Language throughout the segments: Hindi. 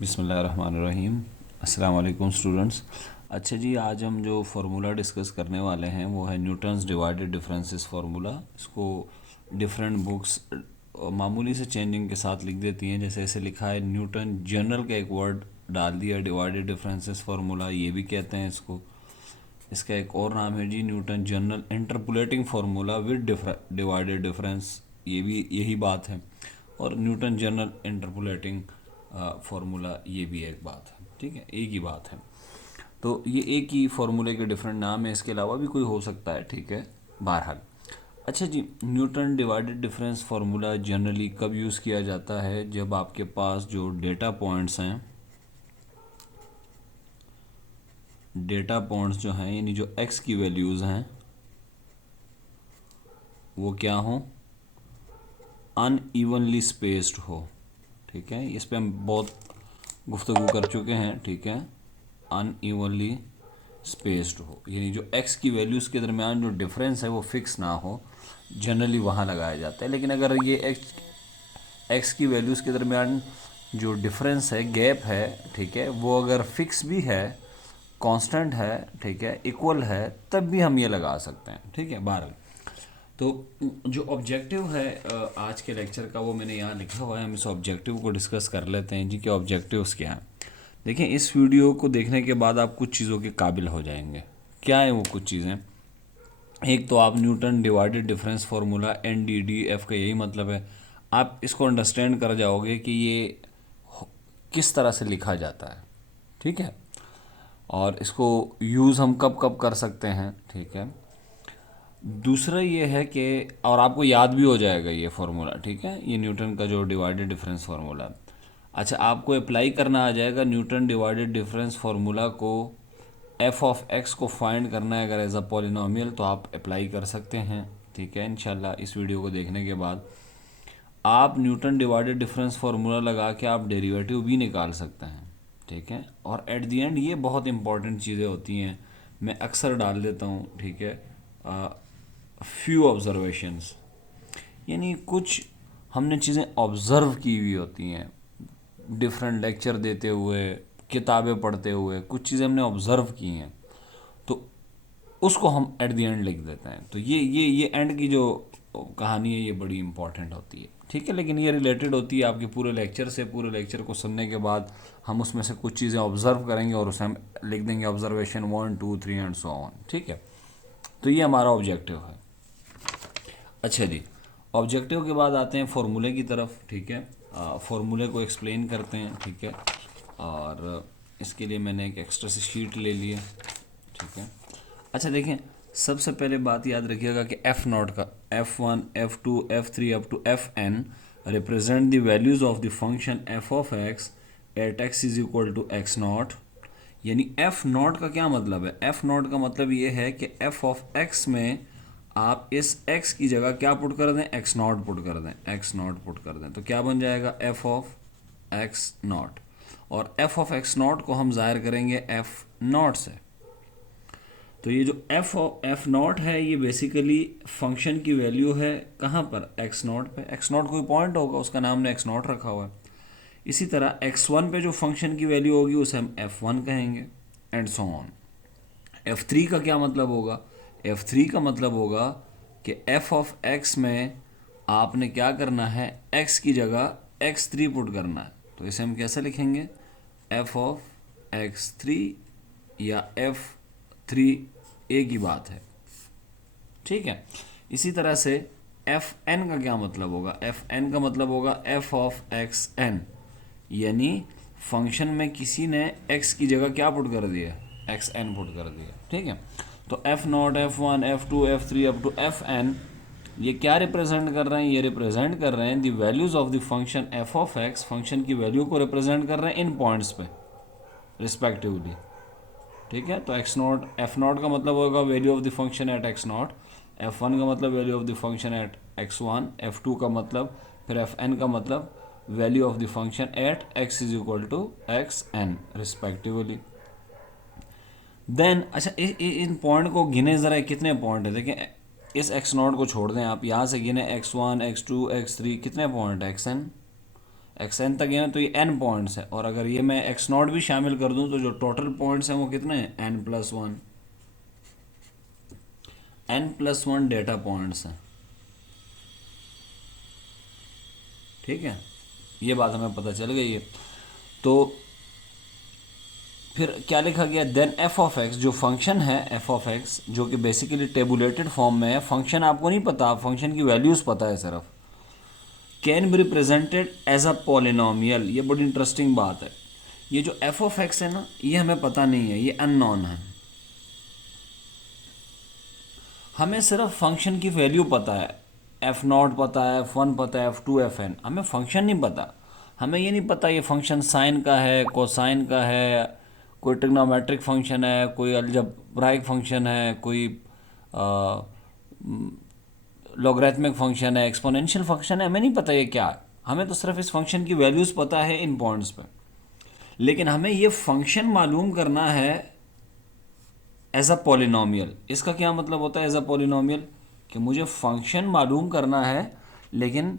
बिस्मिल्लाहिर्रहमानिर्रहीम। अस्सलाम वालेकुम स्टूडेंट्स। अच्छा जी, आज हम जो फार्मूला डिस्कस करने वाले हैं वो है न्यूटन्स डिवाइडेड डिफरेंसेस फार्मूला। इसको डिफरेंट बुक्स मामूली से चेंजिंग के साथ लिख देती हैं। जैसे ऐसे लिखा है न्यूटन जनरल का एक वर्ड डाल दिया, डिवाइडेड डिफरेंसेस फार्मूला ये भी कहते हैं इसको। इसका एक और नाम है जी Newton general interpolating formula with divided difference, ये भी यही बात है। और न्यूटन जनरल इंटरपोलेटिंग फार्मूला ये भी एक बात है। ठीक है, एक ही बात है। तो ये एक ही फार्मूले के डिफरेंट नाम है, इसके अलावा भी कोई हो सकता है। ठीक है, बहरहाल। अच्छा जी, Newton divided difference formula generally कब यूज़ किया जाता है? जब आपके पास जो डेटा पॉइंट्स हैं, डेटा पॉइंट्स जो हैं यानी जो एक्स की वैल्यूज़ हैं वो क्या हों? अनइवनली स्पेस्ड हो। ठीक है, इस पे हम बहुत गुफ्तगू कर चुके हैं। ठीक है, अनइवनली स्पेस्ड हो यानी जो एक्स की वैल्यूज़ के दरमियान जो डिफरेंस है वो फिक्स ना हो, जनरली वहाँ लगाया जाता है। लेकिन अगर ये एक्स की वैल्यूज़ के दरमियान जो डिफरेंस है, गैप है, ठीक है, वो अगर फिक्स भी है, कांस्टेंट है, ठीक है, इक्वल है, तब भी हम ये लगा सकते हैं। ठीक है, बहरहाल। तो जो ऑब्जेक्टिव है आज के लेक्चर का वो मैंने यहाँ लिखा हुआ है। हम इस ऑब्जेक्टिव को डिस्कस कर लेते हैं जी कि ऑब्जेक्टिव्स क्या हैं। देखिए, इस वीडियो को देखने के बाद आप कुछ चीज़ों के काबिल हो जाएंगे। क्या है वो कुछ चीज़ें? एक तो आप Newton divided difference formula NDDF का यही मतलब है, आप इसको अंडरस्टैंड कर जाओगे कि ये किस तरह से लिखा जाता है। ठीक है, और इसको यूज़ हम कब कब कर सकते हैं। ठीक है, दूसरा ये है कि और आपको याद भी हो जाएगा ये फार्मूला। ठीक है, ये न्यूटन का जो डिवाइडेड डिफरेंस फार्मूला। अच्छा, आपको अप्लाई करना आ जाएगा न्यूटन डिवाइडेड डिफरेंस फार्मूला को, एफ ऑफ एक्स को फाइंड करना है अगर एज अ पॉलिनोमियल, तो आप अप्लाई कर सकते हैं। ठीक है, इंशाल्लाह इस वीडियो को देखने के बाद आप न्यूटन डिवाइडेड डिफरेंस फार्मूला लगा के आप डेरिवेटिव भी निकाल सकते हैं। ठीक है, और एट दी एंड ये बहुत इंपॉर्टेंट चीज़ें होती हैं, मैं अक्सर डाल देता हूँ। ठीक है, फ्यू ऑब्जर्वेशंस यानी कुछ हमने चीज़ें ऑब्ज़र्व की हुई होती हैं, डिफरेंट लेक्चर देते हुए, किताबें पढ़ते हुए कुछ चीज़ें हमने ऑब्ज़र्व की हैं, तो उसको हम एट द एंड लिख देते हैं। तो ये एंड की जो कहानी है ये बड़ी इंपॉर्टेंट होती है। ठीक है, लेकिन ये रिलेटेड होती है आपके पूरे लेक्चर से। पूरे लेक्चर को सुनने के बाद हम उसमें से कुछ चीज़ें ऑब्ज़र्व करेंगे और उसे हम लिख देंगे ऑब्जर्वेशन 1 2 3 एंड सो ऑन। ठीक है, तो ये हमारा ऑब्जेक्टिव है। अच्छा जी, ऑब्जेक्टिव के बाद आते हैं फॉर्मूले की तरफ। ठीक है, फॉर्मूले को एक्सप्लेन करते हैं। ठीक है, और इसके लिए मैंने एक एक्स्ट्रा सी शीट ले ली है। ठीक है, अच्छा देखें, सबसे पहले बात याद रखिएगा कि एफ़ नॉट का F1 F2 F3 up to Fn represent the values of the function f of x at x is equal to x nought. यानी एफ नॉट का क्या मतलब है? एफ नॉट का मतलब ये है कि एफ ऑफ एक्स में आप इस x की जगह क्या पुट कर दें? x नॉट पुट कर दें, x नॉट पुट कर दें, तो क्या बन जाएगा? F of X not. और एफ ऑफ एक्स नॉट को हम जाहिर करेंगे एफ नॉट से। तो ये जो एफ नॉट है ये बेसिकली फंक्शन की वैल्यू है कहाँ पर? एक्स नॉट पे। एक्स नॉट कोई पॉइंट होगा, उसका नाम ने एक्स नॉट रखा हुआ है। इसी तरह x1 पे जो फंक्शन की वैल्यू होगी उसे हम f1 कहेंगे, एंड सो ऑन। f3 का क्या मतलब होगा? f3 का मतलब होगा कि f ऑफ x में आपने क्या करना है? x की जगह x3 पुट करना है। तो इसे हम कैसे लिखेंगे? f ऑफ x3 या f3 एक ही बात है। ठीक है, इसी तरह से एफ एन का क्या मतलब होगा? एफ एन का मतलब होगा एफ ऑफ एक्स एन, यानी फंक्शन में किसी ने x की जगह क्या पुट कर दिया? एक्स एन पुट कर दिया। ठीक है, तो F nought F1 F2 F3 up to F N ये क्या रिप्रेजेंट कर रहे हैं? ये रिप्रेजेंट कर रहे हैं the values of the function F of x, function की वैल्यू को रिप्रेजेंट कर रहे हैं इन पॉइंट्स पे रिस्पेक्टिवली। ठीक है, तो एक्स नॉट एफ नॉट का मतलब होगा value of the function at X nought, F1 का मतलब value of the function at x1, F2 का मतलब, फिर Fn का मतलब value of the function at x is equal to X N respectively. Then अच्छा, इन पॉइंट को गिने ज़रा, कितने पॉइंट है देखें। इस x नॉट को छोड़ दें आप, यहाँ से गिने x1 x2 x3, कितने पॉइंट है? xn एक्स एन तक है तो ये एन पॉइंट्स है, और अगर ये मैं एक्स नॉट भी शामिल कर दूं तो जो टोटल पॉइंट्स हैं वो कितने हैं, N plus one, N plus one data points हैं। ठीक है, ये बात हमें पता चल गई है। तो फिर क्या लिखा गया, देन एफ ऑफ एक्स, जो फंक्शन है एफ ऑफ एक्स, जो कि बेसिकली टेबुलेटेड फॉर्म में है, फंक्शन आपको नहीं पता, फंक्शन की वैल्यूज़ पता है सिर्फ, can be represented as a polynomial. ये बड़ी इंटरेस्टिंग बात है। ये जो एफ ऑफ एक्स है ना, ये हमें पता नहीं है, ये अननोन है। हमें सिर्फ फंक्शन की वैल्यू पता है, एफ नॉट पता है, एफ वन पता है, एफ टू, एफ एन, हमें फंक्शन नहीं पता। हमें ये नहीं पता ये फंक्शन साइन का है, कोसाइन का है, कोई ट्रिग्नोमेट्रिक फंक्शन है, कोई अलजेब्राइक फंक्शन है, कोई लॉगरिथमिक फंक्शन है, एक्सपोनेंशियल फंक्शन है, हमें नहीं पता ये क्या है। हमें तो सिर्फ इस फंक्शन की वैल्यूज़ पता है इन पॉइंट्स पे। लेकिन हमें ये फंक्शन मालूम करना है एज अ पॉलिनोमियल। इसका क्या मतलब होता है एज अ पॉलिनोमियल, कि मुझे फंक्शन मालूम करना है लेकिन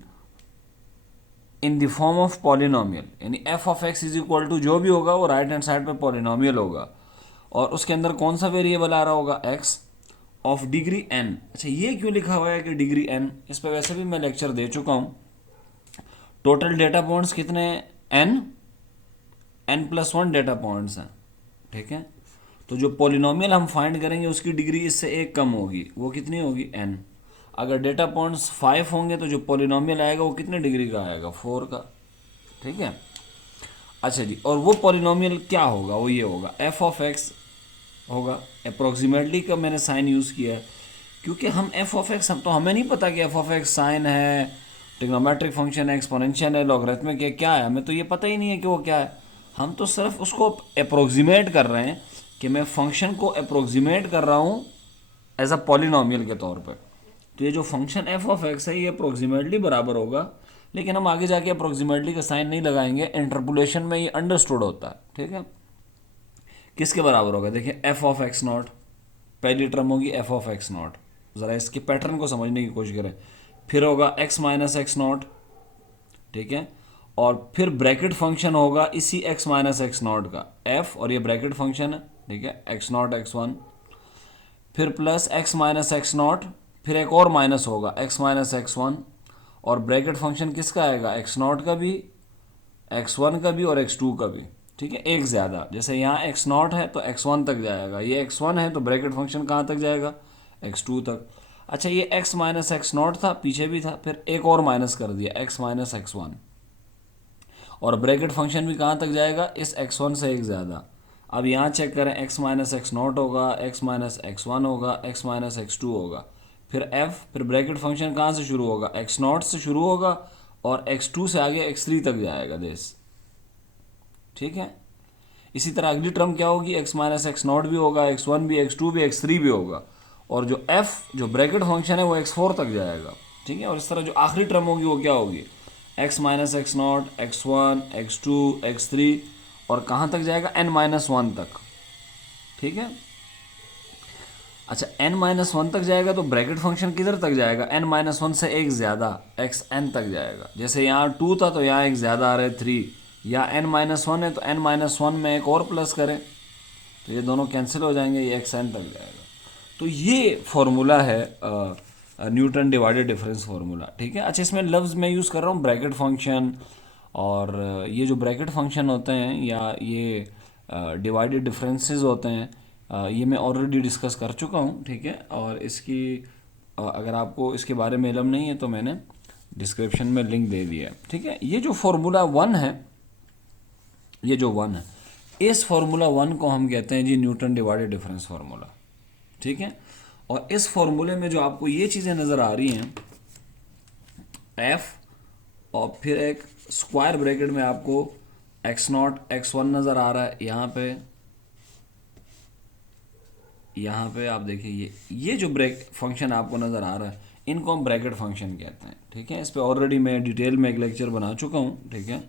in the form of polynomial, यानी F of X is equal to जो भी होगा वो राइट हैंड साइड पे पॉलिनोमियल होगा, और उसके अंदर कौन सा वेरिएबल आ रहा होगा, एक्स ऑफ डिग्री एन। अच्छा, ये क्यों लिखा हुआ है कि डिग्री एन, इस पर वैसे भी मैं लेक्चर दे चुका हूँ। टोटल डेटा पॉइंट्स कितने हैं, N, N plus one data points हैं। ठीक है, तो जो पॉलिनोमियल हम फाइंड करेंगे उसकी डिग्री इससे एक कम होगी, वो कितनी होगी, एन। अगर डेटा पॉइंट्स 5 होंगे तो जो पॉलिनोमियल आएगा वो कितने डिग्री का आएगा, 4 का। ठीक है, अच्छा जी, और वो पॉलिनोमियल क्या होगा, वो ये होगा एफ ऑफ एक्स होगा। अप्रोक्सीमेटली का मैंने साइन यूज़ किया है क्योंकि हम एफ ऑफ एक्स, हम तो हमें नहीं पता कि एफ ऑफ एक्स साइन है, ट्रिग्नोमेट्रिक फंक्शन है, एक्सपोनेंशियल है, लॉगरिथमिक है, क्या है, हमें तो ये पता ही नहीं है कि वो क्या है। हम तो सिर्फ उसको अप्रोक्सीमेट कर रहे हैं कि मैं फंक्शन को अप्रोक्सीमेट कर रहा हूँ एज अ पॉलिनोमियल के तौर पर। तो ये जो फंक्शन एफ ऑफ एक्स है ये अप्रोक्सीमेटली बराबर होगा, लेकिन हम आगे जाके अप्रोक्सीमेटली का साइन नहीं लगाएंगे, इंटरपोलेशन में ये अंडरस्टूड होता है। ठीक है, किसके बराबर होगा, देखिए एफ ऑफ एक्स नॉट, पहली टर्म होगी एफ ऑफ एक्स नॉट, ज़रा इसके पैटर्न को समझने की कोशिश करें। फिर होगा एक्स माइनस एक्स नॉट, ठीक है, और फिर ब्रैकेट फंक्शन होगा इसी एक्स माइनस एक्स नॉट का, एफ, और ये ब्रैकेट फंक्शन है, ठीक है, एक्स नॉट एक्स वन, फिर plus x minus X not, फिर एक और माइनस होगा एक्स माइनस एक्स वन, और ब्रैकेट फंक्शन किसका आएगा, एक्स नॉट का भी, एक्स वन का भी और एक्स टू का भी। ठीक है, एक ज़्यादा, जैसे यहाँ एक्स नॉट है तो एक्स वन तक जाएगा, ये एक्स वन है तो ब्रैकेट फंक्शन कहाँ तक जाएगा, एक्स टू तक। अच्छा, ये एक्स माइनस एक्स नॉट था, पीछे भी था, फिर एक और माइनस कर दिया एक्स माइनस एक्स वन, और ब्रैकेट फंक्शन भी कहाँ तक जाएगा, इस एक्स वन से एक ज़्यादा। अब यहाँ चेक करें, एक्स माइनस एक्स नॉट होगा, एक्स माइनस एक्स वन होगा, एक्स माइनस एक्स टू होगा, फिर एफ, फिर ब्रैकेट फंक्शन कहाँ से शुरू होगा, एक्स नॉट से शुरू होगा और एक्स टू से आगे एक्स थ्री तक जाएगा देश। ठीक है, इसी तरह अगली टर्म क्या होगी, एक्स माइनस एक्स नॉट भी होगा, एक्स वन भी, एक्स टू भी, एक्स थ्री भी होगा, और जो एफ जो ब्रैकेट फंक्शन है वो एक्स फोर तक जाएगा। ठीक है, और इस तरह जो आखिरी टर्म होगी वो क्या होगी, X minus X not, X one, X two, X three, और कहाँ तक जाएगा, एन माइनस वन तक। ठीक है, अच्छा, एन माइनस वन तक जाएगा तो ब्रैकेट फंक्शन किधर तक जाएगा, एन माइनस वन से एक ज़्यादा, एक्स एन तक जाएगा। जैसे यहाँ टू था तो यहाँ एक ज़्यादा आ रहा है, थ्री, या एन माइनस वन है तो एन माइनस वन में एक और प्लस करें तो ये दोनों कैंसिल हो जाएंगे, ये एक्स एन तक जाएगा। तो ये फॉर्मूला है न्यूटन डिवाइडेड डिफरेंस फार्मूला। ठीक है, अच्छा, इसमें लफ्ज़ मैं यूज़ कर रहा हूँ ब्रैकेट फंक्शन, और ये जो ब्रैकेट फंक्शन होते हैं या ये डिवाइडेड डिफरेंसेस होते हैं, ये मैं ऑलरेडी डिस्कस कर चुका हूँ। ठीक है, और इसकी अगर आपको इसके बारे में इल्म नहीं है तो मैंने डिस्क्रिप्शन में लिंक दे दिया है। ठीक है, ये जो फार्मूला वन है, ये जो वन है, इस फार्मूला वन को हम कहते हैं जी न्यूटन डिवाइडेड डिफरेंस फार्मूला। ठीक है, और इस फार्मूले में जो आपको ये चीज़ें नज़र आ रही हैं, एफ, और फिर एक स्क्वायर ब्रैकेट में आपको एक्स नॉट एक्स वन नज़र आ रहा है, यहाँ पे आप देखिए ये जो ब्रैक फंक्शन आपको नज़र आ रहा है, इनको हम ब्रैकेट फंक्शन कहते हैं। ठीक है, इस पर ऑलरेडी मैं डिटेल में एक लेक्चर बना चुका हूँ। ठीक है,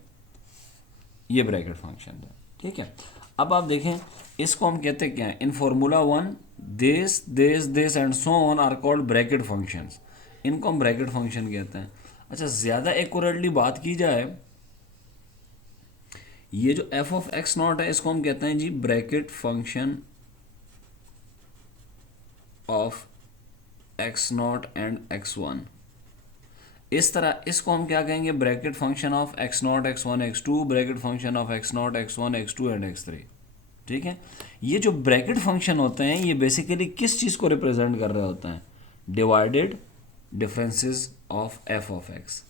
ये ब्रैकेट फंक्शन है। ठीक है, अब आप देखें इसको हम कहते हैं क्या है, in formula one this this this and so on are called bracket functions, इनको हम ब्रैकेट फंक्शन कहते हैं। अच्छा, ज़्यादा एक्यूरेटली बात की जाए ये जो एफ ऑफ एक्स नॉट है इसको हम कहते हैं जी bracket function of X naught and X one. इस तरह इसको हम क्या कहेंगे, bracket function of X not X one X two, bracket function of X not X one X two and X three. ठीक है, ये जो ब्रैकेट फंक्शन होते हैं ये बेसिकली किस चीज़ को रिप्रेजेंट कर रहे होते हैं, divided differences of F of x.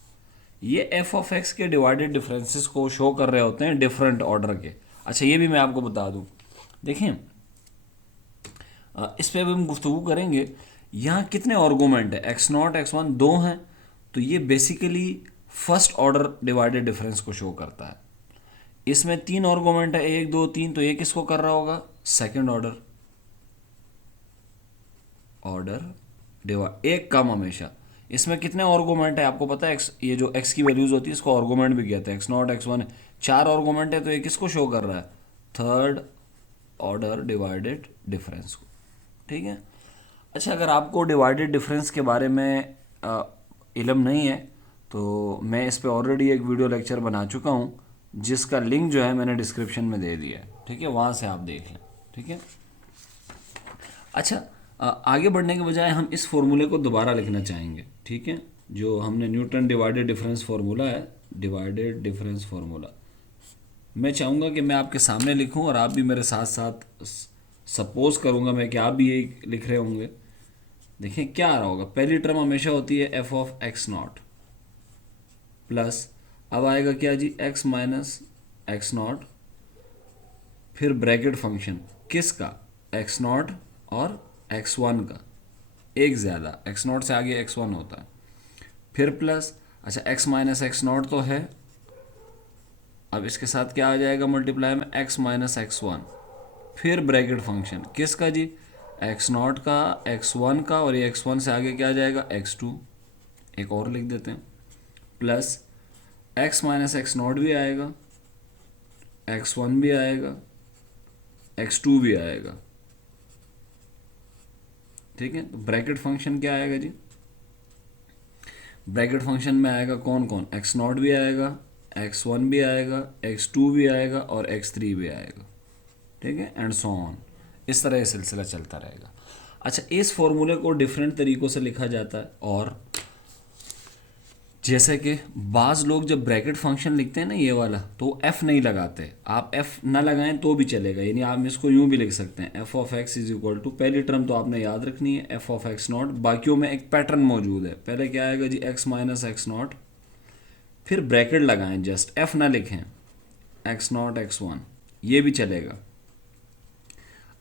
ये एफ ऑफ एक्स के डिवाइडेड डिफरेंसेस को शो कर रहे होते हैं डिफरेंट ऑर्डर के। अच्छा ये भी मैं आपको बता दूं, देखिए इस पर अब हम गुफ्तगू करेंगे। यहाँ कितने आर्गूमेंट है, एक्स नॉट एक्स वन दो हैं, तो ये basically first order divided difference को शो करता है। इसमें तीन आर्गूमेंट है, एक दो तीन, तो ये किसको कर रहा होगा, सेकंड ऑर्डर डिवाइड, एक कम हमेशा। इसमें कितने आर्गूमेंट है आपको पता है, एक्स ये जो एक्स की वैल्यूज होती है इसको आर्गूमेंट भी कहते हैं, एक्स नॉट एक्स वन, चार आर्गूमेंट है, तो ये किसको शो कर रहा है, थर्ड ऑर्डर डिवाइडेड डिफरेंस को। ठीक है, अच्छा अगर आपको डिवाइडेड डिफरेंस के बारे में इल्म नहीं है तो मैं इस पे ऑलरेडी एक वीडियो लेक्चर बना चुका हूँ जिसका लिंक जो है मैंने डिस्क्रिप्शन में दे दिया है। ठीक है, वहाँ से आप देख लें। ठीक है, अच्छा आगे बढ़ने के बजाय हम इस फॉर्मूले को दोबारा लिखना चाहेंगे। ठीक है, जो हमने न्यूटन डिवाइडेड डिफरेंस फार्मूला है, डिवाइडेड डिफरेंस फार्मूला, मैं चाहूँगा कि मैं आपके सामने लिखूं और आप भी मेरे साथ साथ, सपोज करूँगा मैं कि आप भी यही लिख रहे होंगे। देखिए क्या आ रहा होगा, पहली टर्म हमेशा होती है F of X not plus, अब आएगा क्या जी, एक्स माइनस एक्स नॉट, फिर ब्रैकेट फंक्शन किसका, एक्स नॉट और एक्स वन का, एक ज़्यादा, एक्स नॉट से आगे एक्स वन होता है, फिर प्लस, अच्छा एक्स माइनस एक्स नॉट तो है, अब इसके साथ क्या आ जाएगा मल्टीप्लाई में, एक्स माइनस एक्स वन, फिर ब्रैकेट फंक्शन किसका जी, एक्स नॉट का, एक्स वन का, और ये एक्स वन से आगे क्या आ जाएगा, एक्स टू, एक और लिख देते हैं, plus x minus X not भी आएगा, एक्स वन भी आएगा, एक्स टू भी आएगा। ठीक है, तो ब्रैकेट फंक्शन क्या आएगा जी, ब्रैकेट फंक्शन में आएगा कौन कौन, एक्स नॉट भी आएगा, एक्स वन भी आएगा, एक्स टू भी आएगा और एक्स थ्री भी आएगा। ठीक है, एंड सो ऑन, इस तरह ये सिलसिला चलता रहेगा। अच्छा इस फॉर्मूले को डिफरेंट तरीक़ों से लिखा जाता है, और जैसे कि बाज़ लोग जब ब्रैकेट फंक्शन लिखते हैं ना ये वाला, तो एफ़ नहीं लगाते, आप एफ़ ना लगाएं तो भी चलेगा, यानी आप इसको यूँ भी लिख सकते हैं, F of X is equal to, पहली टर्म तो आपने याद रखनी है एफ ऑफ एक्स नॉट, बाकियों में एक पैटर्न मौजूद है, पहले क्या आएगा जी, एक्स माइनस एक्स नॉट, फिर ब्रैकेट लगाएं, जस्ट एफ़ ना लिखें, एक्स नॉट एक्स वन, ये भी चलेगा।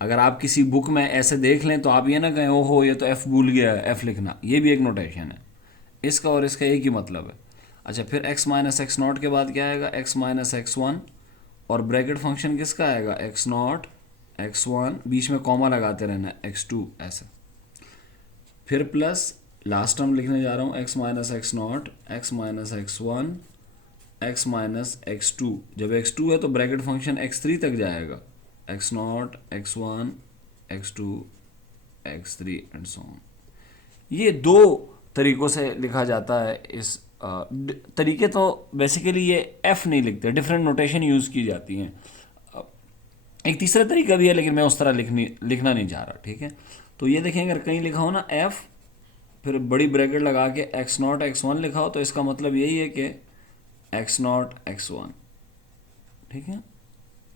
अगर आप किसी बुक में ऐसे देख लें तो आप ये ना कहें ओहो ये तो एफ़ भूल गया है, एफ़ लिखना, ये भी एक नोटेशन है, इसका और इसका एक ही मतलब है। अच्छा फिर x माइनस एक्स नॉट के बाद क्या आएगा, x माइनस एक्स वन, और ब्रैकेट फंक्शन किसका आएगा, एक्स नॉट एक्स वन, बीच में कॉमा लगाते रहना है, एक्स टू ऐसे, फिर प्लस लास्ट टर्म लिखने जा रहा हूँ, x minus X not, X minus X one, X minus X two, जब एक्स टू है तो ब्रैकेट फंक्शन एक्स थ्री तक जाएगा, X not X one X two X three and so on. ये दो तरीक़ों से लिखा जाता है। इस तरीके तो बेसिकली ये एफ़ नहीं लिखते, डिफरेंट नोटेशन यूज़ की जाती हैं। एक तीसरा तरीका भी है लेकिन मैं उस तरह लिखना नहीं चाह रहा। ठीक है, तो ये देखें अगर कहीं लिखा हो ना एफ़ फिर बड़ी ब्रैकेट लगा के एक्स नॉट एक्स वन लिखा हो तो इसका मतलब यही है कि एक्स नॉट एक्स वन। ठीक है,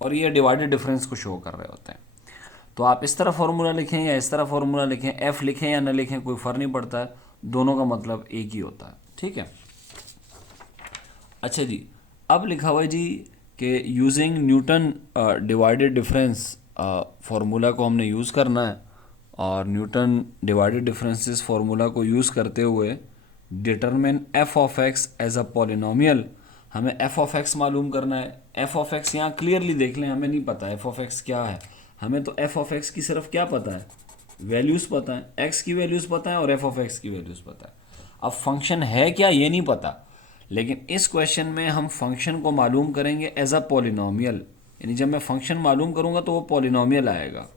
और ये डिवाइडेड डिफरेंस को शो कर रहे होते हैं। तो आप इस तरह फार्मूला लिखें या इस तरह फार्मूला लिखें, एफ़ लिखें या न लिखें कोई फ़र्क नहीं पड़ता है, दोनों का मतलब एक ही होता है। ठीक है, अच्छा जी अब लिखा हुआ है जी कि using Newton divided difference formula को हमने यूज़ करना है, और न्यूटन डिवाइडेड डिफरेंसेस फार्मूला को यूज़ करते हुए determine F of X as a polynomial, हमें एफ ऑफ एक्स मालूम करना है। एफ ऑफ एक्स यहाँ क्लियरली देख लें, हमें नहीं पता एफ ऑफ एक्स क्या है, हमें तो एफ ऑफ एक्स की सिर्फ क्या पता है, वैल्यूज़ पता है, एक्स की वैल्यूज़ पता है और एफ ऑफ एक्स की वैल्यूज़ पता है। अब फंक्शन है क्या ये नहीं पता, लेकिन इस क्वेश्चन में हम फंक्शन को मालूम करेंगे एज अ पॉलिनोमियल, यानी जब मैं फंक्शन मालूम करूँगा तो वो पॉलिनोमियल आएगा।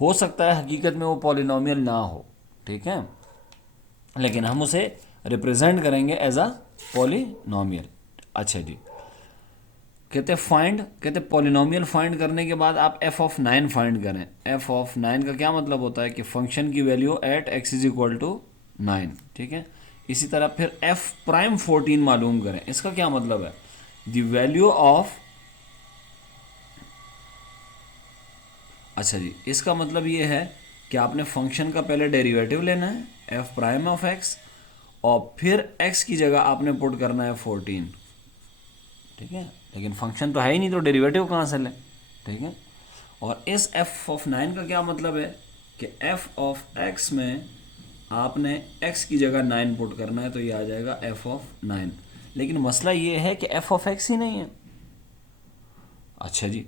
हो सकता है हकीकत में वो पॉलिनोमियल ना हो, ठीक है, लेकिन हम उसे रिप्रेजेंट करेंगे एज अ पॉलिनोमियल। अच्छा जी, कहते फाइंड, कहते पॉलिनोमियल फाइंड करने के बाद आप एफ ऑफ 9 फाइंड करें। एफ ऑफ 9 का क्या मतलब होता है कि फंक्शन की value at X is equal to 9, ठीक है। इसी तरह फिर एफ प्राइम 14 मालूम करें। इसका क्या मतलब है, द वैल्यू ऑफ, अच्छा जी, इसका मतलब ये है कि आपने फंक्शन का पहले डेरिवेटिव लेना है एफ प्राइम ऑफ एक्स, और फिर एक्स की जगह आपने पुट करना है 14, ठीक है। लेकिन फंक्शन तो है ही नहीं, तो डेरिवेटिव कहाँ से लें, ठीक है। और इस एफ ऑफ 9 का क्या मतलब है कि एफ ऑफ एक्स में आपने एक्स की जगह 9 पुट करना है, तो ये आ जाएगा एफ ऑफ 9। लेकिन मसला ये है कि एफ ऑफ एक्स ही नहीं है। अच्छा जी,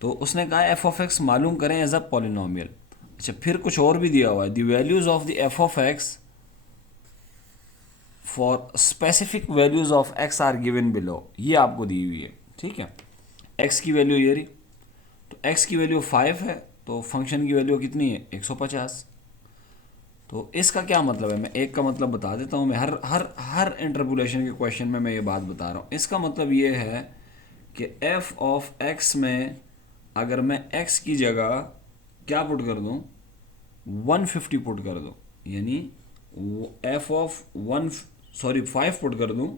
तो उसने कहा एफ ऑफ एक्स मालूम करें एज अ पॉलिनोमियल। अच्छा, फिर कुछ और भी दिया हुआ है, the values of the F of X for specific values of X are given below, ये आपको दी हुई है, ठीक है। एक्स की वैल्यू ये रही, तो एक्स की वैल्यू 5 है, तो फंक्शन की वैल्यू कितनी है 150। तो इसका क्या मतलब है, मैं एक का मतलब बता देता हूँ। मैं हर हर हर इंटरपोलेशन के क्वेश्चन में मैं ये बात बता रहा हूँ। इसका मतलब ये है कि एफ ऑफ एक्स में अगर मैं एक्स की जगह क्या पुट कर दूँ, 150 पुट कर दूँ, यानी एफ ऑफ 5 पुट कर दूँ,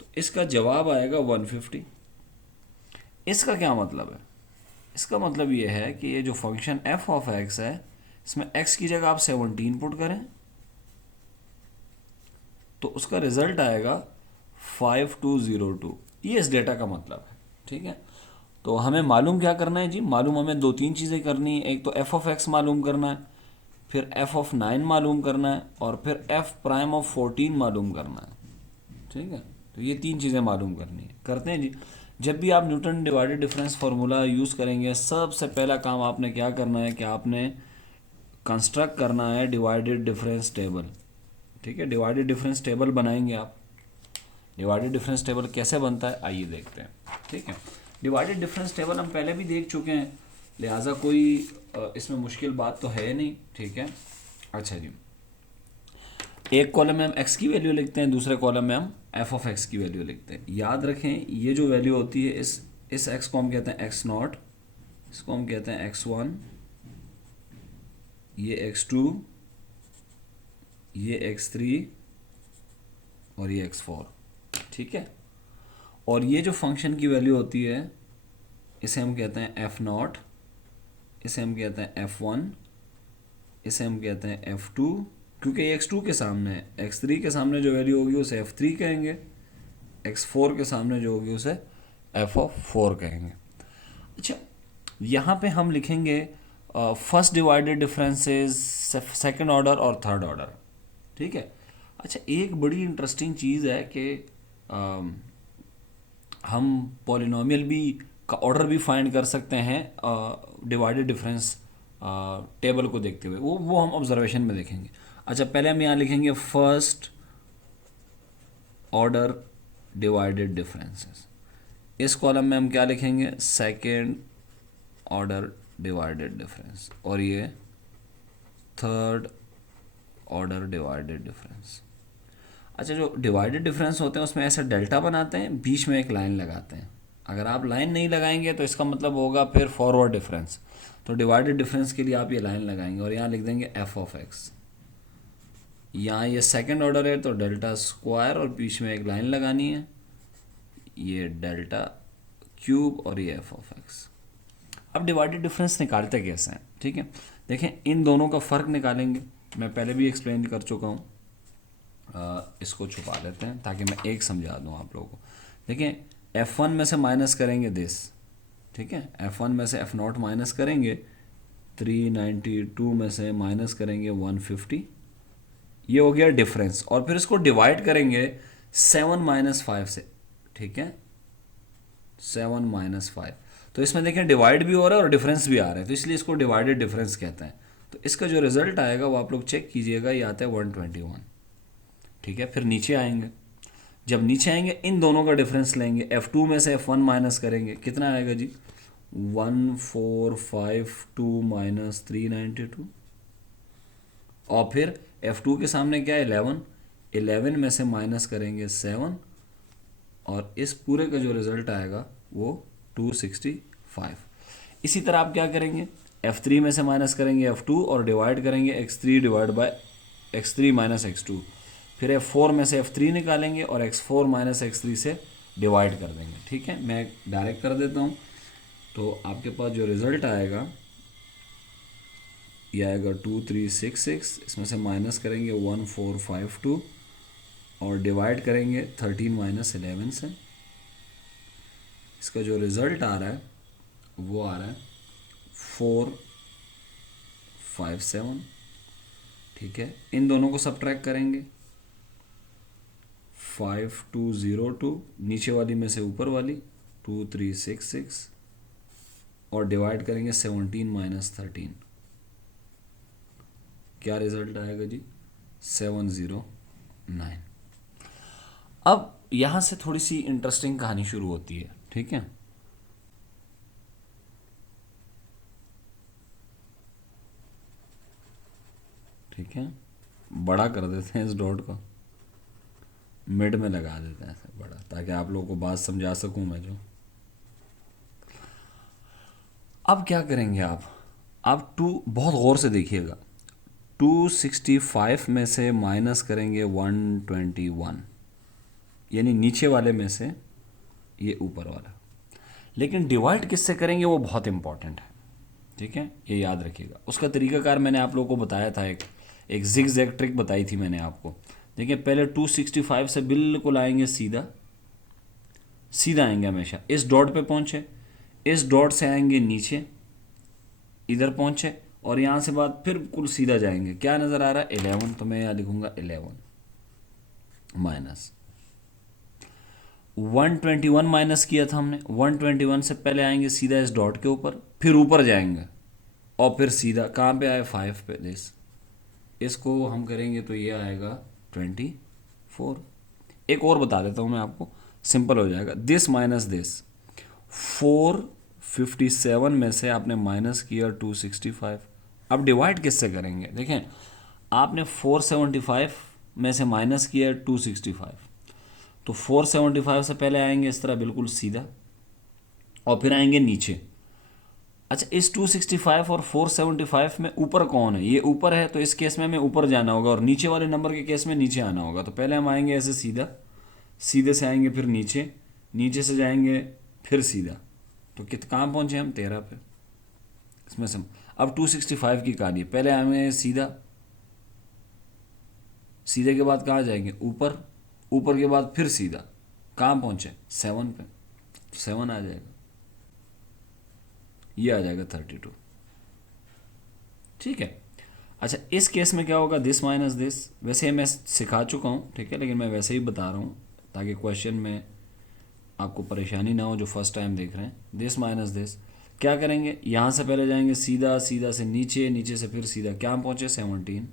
तो इसका जवाब आएगा 150। इसका क्या मतलब है, इसका मतलब ये है कि ये जो फंक्शन एफ ऑफ एक्स है, इसमें एक्स की जगह आप 17 पुट करें तो उसका रिजल्ट आएगा 5202। ये इस डेटा का मतलब है, ठीक है। तो हमें मालूम क्या करना है जी, मालूम हमें दो तीन चीज़ें करनी है। एक तो एफ ऑफ एक्स मालूम करना है, फिर एफ ऑफ 9 मालूम करना है, और फिर एफ प्राइम ऑफ 14 मालूम करना है, ठीक है। तो ये तीन चीज़ें मालूम करनी है, करते हैं जी। जब भी आप Newton divided difference formula use करेंगे, सबसे पहला काम आपने क्या करना है कि आपने कंस्ट्रक्ट करना है डिवाइडेड डिफरेंस टेबल, ठीक है। डिवाइडेड डिफरेंस टेबल बनाएंगे आप। डिवाइडेड डिफरेंस टेबल कैसे बनता है आइए देखते हैं, ठीक है। डिवाइडेड डिफरेंस टेबल हम पहले भी देख चुके हैं, लिहाजा कोई इसमें मुश्किल बात तो है नहीं, ठीक है। अच्छा जी, एक कॉलम में हम एक्स की वैल्यू लिखते हैं, दूसरे कॉलम में हम एफ ऑफ एक्स की वैल्यू लिखते हैं। याद रखें ये जो वैल्यू होती है, इस एक्स को हम कहते हैं एक्स नॉट, इसको हम कहते हैं x1, ये x2, ये x3 और ये x4, ठीक है। और ये जो फंक्शन की वैल्यू होती है, इसे हम कहते हैं f0, इसे हम कहते हैं f1, इसे हम कहते हैं f2, क्योंकि ये x2 के सामने है। x3 के सामने जो वैल्यू होगी उसे f3 कहेंगे, x4 के सामने जो होगी उसे f ऑफ 4 कहेंगे। अच्छा, यहाँ पे हम लिखेंगे first divided differences, second order और थर्ड ऑर्डर, ठीक है। अच्छा, एक बड़ी इंटरेस्टिंग चीज़ है कि हम पॉलिनोमियल भी का ऑर्डर भी फाइंड कर सकते हैं डिवाइडेड डिफरेंस टेबल को देखते हुए। वो हम ऑब्जर्वेशन में देखेंगे। अच्छा, पहले हम यहाँ लिखेंगे फर्स्ट ऑर्डर डिवाइडेड डिफरेंसेस। इस कॉलम में हम क्या लिखेंगे, सेकेंड ऑर्डर डिवाइडेड डिफरेंस, और ये थर्ड ऑर्डर डिवाइडेड डिफरेंस। अच्छा, जो डिवाइडेड डिफरेंस होते हैं उसमें ऐसे डेल्टा बनाते हैं, बीच में एक लाइन लगाते हैं। अगर आप लाइन नहीं लगाएंगे तो इसका मतलब होगा फिर फॉरवर्ड डिफरेंस। तो डिवाइडेड डिफरेंस के लिए आप ये लाइन लगाएंगे और यहाँ लिख देंगे एफ ऑफ एक्स। यहाँ ये सेकंड ऑर्डर है तो डेल्टा स्क्वायर और बीच में एक लाइन लगानी है, ये डेल्टा क्यूब और ये एफ ऑफ एक्स। अब डिवाइडेड डिफरेंस निकालते कैसे हैं, ठीक है। देखें, इन दोनों का फ़र्क निकालेंगे, मैं पहले भी एक्सप्लेन कर चुका हूँ। इसको छुपा लेते हैं ताकि मैं एक समझा दूँ आप लोगों को। देखें, F1 में से माइनस करेंगे दिस, ठीक है। F1 में से F0 माइनस करेंगे, 392 में से माइनस करेंगे 150, ये हो गया डिफरेंस। और फिर इसको डिवाइड करेंगे 7 माइनस 5 से, ठीक है, 7 माइनस 5। तो इसमें देखें डिवाइड भी हो रहा है और डिफरेंस भी आ रहा है, तो इसलिए इसको डिवाइडेड डिफरेंस कहते हैं। तो इसका जो रिजल्ट आएगा वो आप लोग चेक कीजिएगा, ये आता है 121, ठीक है। फिर नीचे आएंगे, जब नीचे आएंगे इन दोनों का डिफरेंस लेंगे, F2 में से F1 माइनस करेंगे, कितना आएगा जी, 1452 माइनस 392, और फिर F2 के सामने क्या है 11, 11 में से माइनस करेंगे 7, और इस पूरे का जो रिजल्ट आएगा वो 265। इसी तरह आप क्या करेंगे, f3 में से माइनस करेंगे f2 और डिवाइड करेंगे x3 divide by x3 minus x2। फिर f4 में से f3 निकालेंगे और x4 माइनस x3 से डिवाइड कर देंगे। ठीक है, मैं डायरेक्ट कर देता हूँ। तो आपके पास जो रिज़ल्ट आएगा ये आएगा 2366, इसमें से माइनस करेंगे 1452 और डिवाइड करेंगे 13 माइनस 11 से। इसका जो रिज़ल्ट आ रहा है वो आ रहा है 457। ठीक है, इन दोनों को सब्ट्रैक्ट करेंगे 5202, नीचे वाली में से ऊपर वाली 2366 और डिवाइड करेंगे 17 माइनस 13। क्या रिजल्ट आएगा जी, 709। अब यहां से थोड़ी सी इंटरेस्टिंग कहानी शुरू होती है। ठीक है, ठीक है, बड़ा कर देते हैं इस डॉट को, मिड में लगा देते हैं ऐसे बड़ा, ताकि आप लोगों को बात समझा सकूं मैं जो। अब क्या करेंगे आप टू बहुत गौर से देखिएगा, 265 में से माइनस करेंगे 121, यानी नीचे वाले में से ये ऊपर वाला। लेकिन डिवाइड किससे करेंगे वो बहुत इंपॉर्टेंट है। ठीक है, ये याद रखिएगा। उसका तरीकाकार मैंने आप लोगों को बताया था, एक जिग जैग ट्रिक बताई थी मैंने आपको। देखिए, पहले 265 से बिल्कुल आएंगे सीधा, सीधा आएंगे हमेशा, इस डॉट पे पहुंचे, इस डॉट से आएंगे नीचे, इधर पहुंचे और यहाँ से बाद फिर बिल्कुल सीधा जाएंगे। क्या नज़र आ रहा है, 11, तो मैं यहाँ लिखूंगा 11 माइनस 121 माइनस किया था हमने। 121 से पहले आएंगे सीधा इस डॉट के ऊपर, फिर ऊपर जाएंगे और फिर सीधा कहाँ पे आए, 5 पे। दिस इसको हम करेंगे तो ये आएगा 24। एक और बता देता हूँ मैं आपको, सिंपल हो जाएगा। दिस माइनस दिस, 457 में से आपने माइनस किया 265। अब डिवाइड किससे करेंगे, देखें, आपने 475 में से माइनस किया 265, तो 475 से पहले आएंगे इस तरह बिल्कुल सीधा और फिर आएंगे नीचे। अच्छा, इस 265 और 475 में ऊपर कौन है, ये ऊपर है, तो इस केस में हमें ऊपर जाना होगा और नीचे वाले नंबर के केस में नीचे आना होगा। तो पहले हम आएंगे ऐसे सीधा, सीधे से आएंगे फिर नीचे, नीचे से जाएंगे फिर सीधा, तो कहाँ पहुंचे हम, 13 पे। इसमें से अब 265 की कहानी, पहले हमें सीधा, सीधे के बाद कहाँ जाएंगे, ऊपर, ऊपर के बाद फिर सीधा, कहाँ पहुंचे, 7 पे, 7 आ जाएगा, ये आ जाएगा 32। ठीक है। अच्छा, इस केस में क्या होगा, दिस माइनस दिस, वैसे मैं सिखा चुका हूँ, ठीक है, लेकिन मैं वैसे ही बता रहा हूँ ताकि क्वेश्चन में आपको परेशानी ना हो जो फर्स्ट टाइम देख रहे हैं। दिस माइनस दिस, क्या करेंगे, यहाँ से पहले जाएंगे सीधा, सीधा से नीचे, नीचे से फिर सीधा, क्या पहुँचे, 17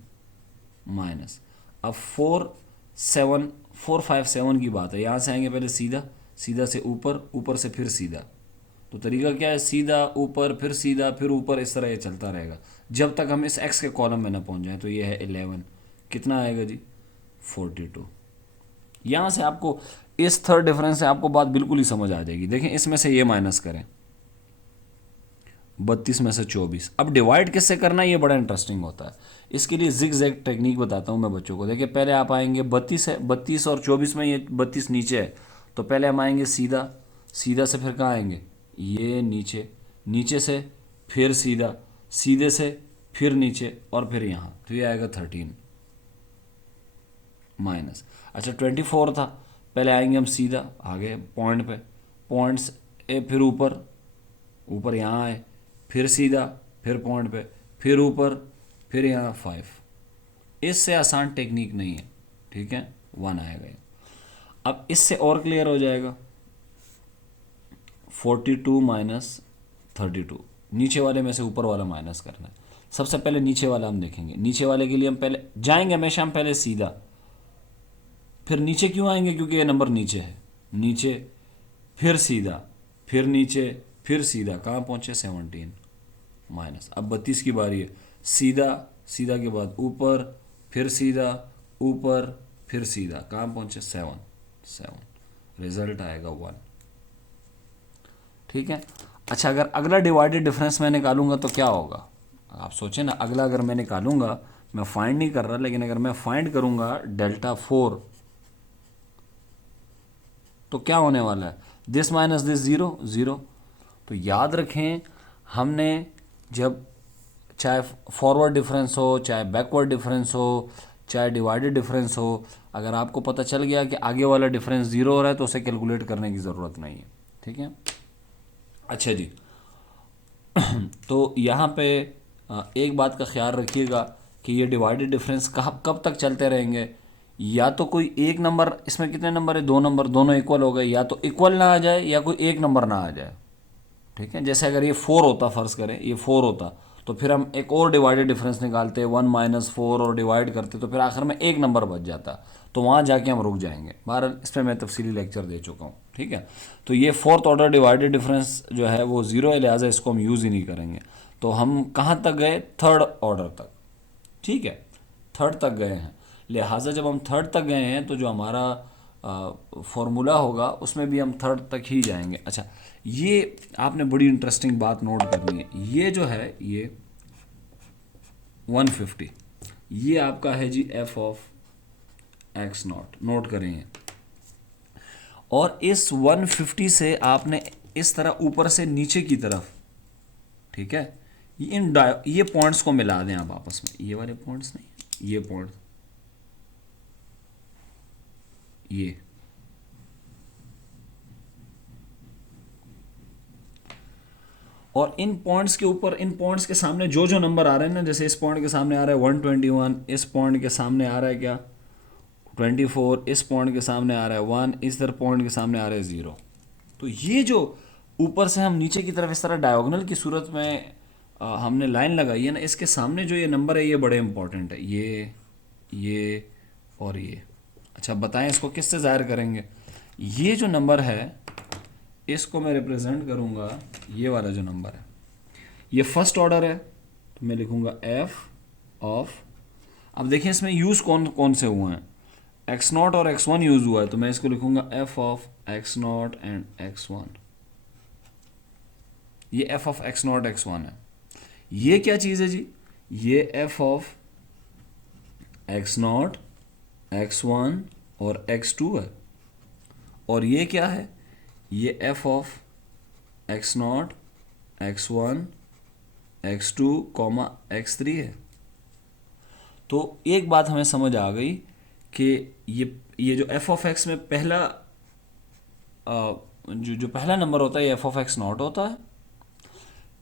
माइनस। अब 457 की बात है, यहाँ से आएंगे पहले सीधा, सीधा से ऊपर, ऊपर से फिर सीधा, तो तरीका क्या है, सीधा ऊपर फिर सीधा फिर ऊपर, इस तरह ये चलता रहेगा जब तक हम इस x के कॉलम में ना पहुंच जाए। तो ये है 11, कितना आएगा जी, 42। यहाँ से आपको इस थर्ड डिफरेंस से आपको बात बिल्कुल ही समझ आ जाएगी। देखें, इसमें से ये माइनस करें, 32 में से 24। अब डिवाइड किससे करना है, ये बड़ा इंटरेस्टिंग होता है। इसके लिए जिग जैग टेक्निक बताता हूँ मैं बच्चों को। देखिए, पहले आप आएंगे 32 है, 32 और 24 में ये 32 नीचे है, तो पहले हम आएंगे सीधा, सीधा से फिर कहाँ आएंगे, ये नीचे, नीचे से फिर सीधा, सीधे से फिर नीचे और फिर यहाँ, तो ये आएगा 13 माइनस। अच्छा, 24 था, पहले आएंगे हम सीधा, आगे पॉइंट पे, पॉइंट से फिर ऊपर, ऊपर यहाँ आए, फिर सीधा, फिर पॉइंट पे, फिर ऊपर, फिर यहाँ 5। इससे आसान टेक्निक नहीं है। ठीक है, 1 आएगा ये। अब इससे और क्लियर हो जाएगा, 42 माइनस 32, नीचे वाले में से ऊपर वाला माइनस करना है। सबसे पहले नीचे वाला हम देखेंगे। नीचे वाले के लिए हम पहले जाएंगे, हमेशा हम पहले सीधा, फिर नीचे क्यों आएंगे, क्योंकि ये नंबर नीचे है, नीचे फिर सीधा, फिर नीचे फिर सीधा, कहाँ पहुँचे, 17 माइनस। अब 32 की बारी है, सीधा, सीधा के बाद ऊपर, फिर सीधा, ऊपर, फिर सीधा, कहाँ पहुँचे, 7। रिजल्ट आएगा 1। ठीक है। अच्छा, अगर अगला डिवाइडेड डिफरेंस मैं निकालूंगा तो क्या होगा? आप सोचें ना, अगला अगर मैं निकालूंगा, मैं फाइंड नहीं कर रहा, लेकिन अगर मैं फाइंड करूंगा डेल्टा 4 तो क्या होने वाला है? This minus this, zero zero. तो याद रखें, हमने जब चाहे फॉरवर्ड डिफरेंस हो, चाहे बैकवर्ड डिफरेंस हो, चाहे डिवाइडेड डिफरेंस हो, अगर आपको पता चल गया कि आगे वाला डिफरेंस ज़ीरो हो रहा है तो उसे कैलकुलेट करने की ज़रूरत नहीं है। ठीक है। अच्छा जी, तो यहाँ पे एक बात का ख्याल रखिएगा कि ये डिवाइडेड डिफरेंस कब तक चलते रहेंगे। या तो कोई एक नंबर, इसमें कितने नंबर है? 2 नंबर, दोनों इक्वल हो गए, या तो इक्वल ना आ जाए या कोई एक नंबर ना आ जाए। ठीक है। जैसे अगर ये 4 होता, फ़र्ज़ करें ये 4 होता, तो फिर हम एक और डिवाइडेड डिफरेंस निकालते, 1 माइनस 4, और डिवाइड करते, तो फिर आखिर में एक नंबर बच जाता, तो वहाँ जाके हम रुक जाएंगे। बहरहाल इस पर मैं तफसीली लेक्चर दे चुका हूँ। ठीक है। तो ये फोर्थ ऑर्डर डिवाइडेड डिफरेंस जो है वो ज़ीरो है, लिहाजा इसको हम यूज़ ही नहीं करेंगे। तो हम कहाँ तक गए? थर्ड ऑर्डर तक। ठीक है, थर्ड तक गए हैं। लिहाजा जब हम थर्ड तक गए हैं तो जो हमारा फॉर्मूला होगा उसमें भी हम थर्ड तक ही जाएंगे। अच्छा, ये आपने बड़ी इंटरेस्टिंग बात नोट करनी है। ये जो है ये 150, ये आपका है जी F of X naught, note करें। और इस 150 से आपने इस तरह ऊपर से नीचे की तरफ, ठीक है, ये पॉइंट्स को मिला दें आप आपस में। ये वाले पॉइंट्स नहीं, ये पॉइंट, ये और इन पॉइंट्स के ऊपर, इन पॉइंट्स के सामने जो जो नंबर आ रहे हैं ना, जैसे इस पॉइंट के सामने आ रहा है 121, इस पॉइंट के सामने आ रहा है क्या 24, इस पॉइंट के सामने आ रहा है 1, इस तरह पॉइंट के सामने आ रहा है 0। तो ये जो ऊपर से हम नीचे की तरफ इस तरह डायगोनल की सूरत में हमने लाइन लगाई है ना, इसके सामने जो ये नंबर है ये बड़े इंपॉर्टेंट है, ये और ये। अच्छा बताएं इसको किससे ज़ाहिर करेंगे? ये जो नंबर है इसको मैं रिप्रेजेंट करूँगा, ये वाला जो नंबर है ये फर्स्ट ऑर्डर है, तो मैं लिखूँगा एफ ऑफ, अब देखिए इसमें यूज़ कौन कौन से हुए हैं, एक्स नॉट और एक्स वन यूज़ हुआ है, तो मैं इसको लिखूँगा F of X naught and X one. ये F of X not X one है। ये क्या चीज़ है जी? ये F of X not X one और एक्स टू है। और ये क्या है? ये F of X not X one X two comma X three है। तो एक बात हमें समझ आ गई कि ये जो एफ ऑफ एक्स में पहला जो पहला नंबर होता है ये एफ ऑफ एक्स नॉट होता है।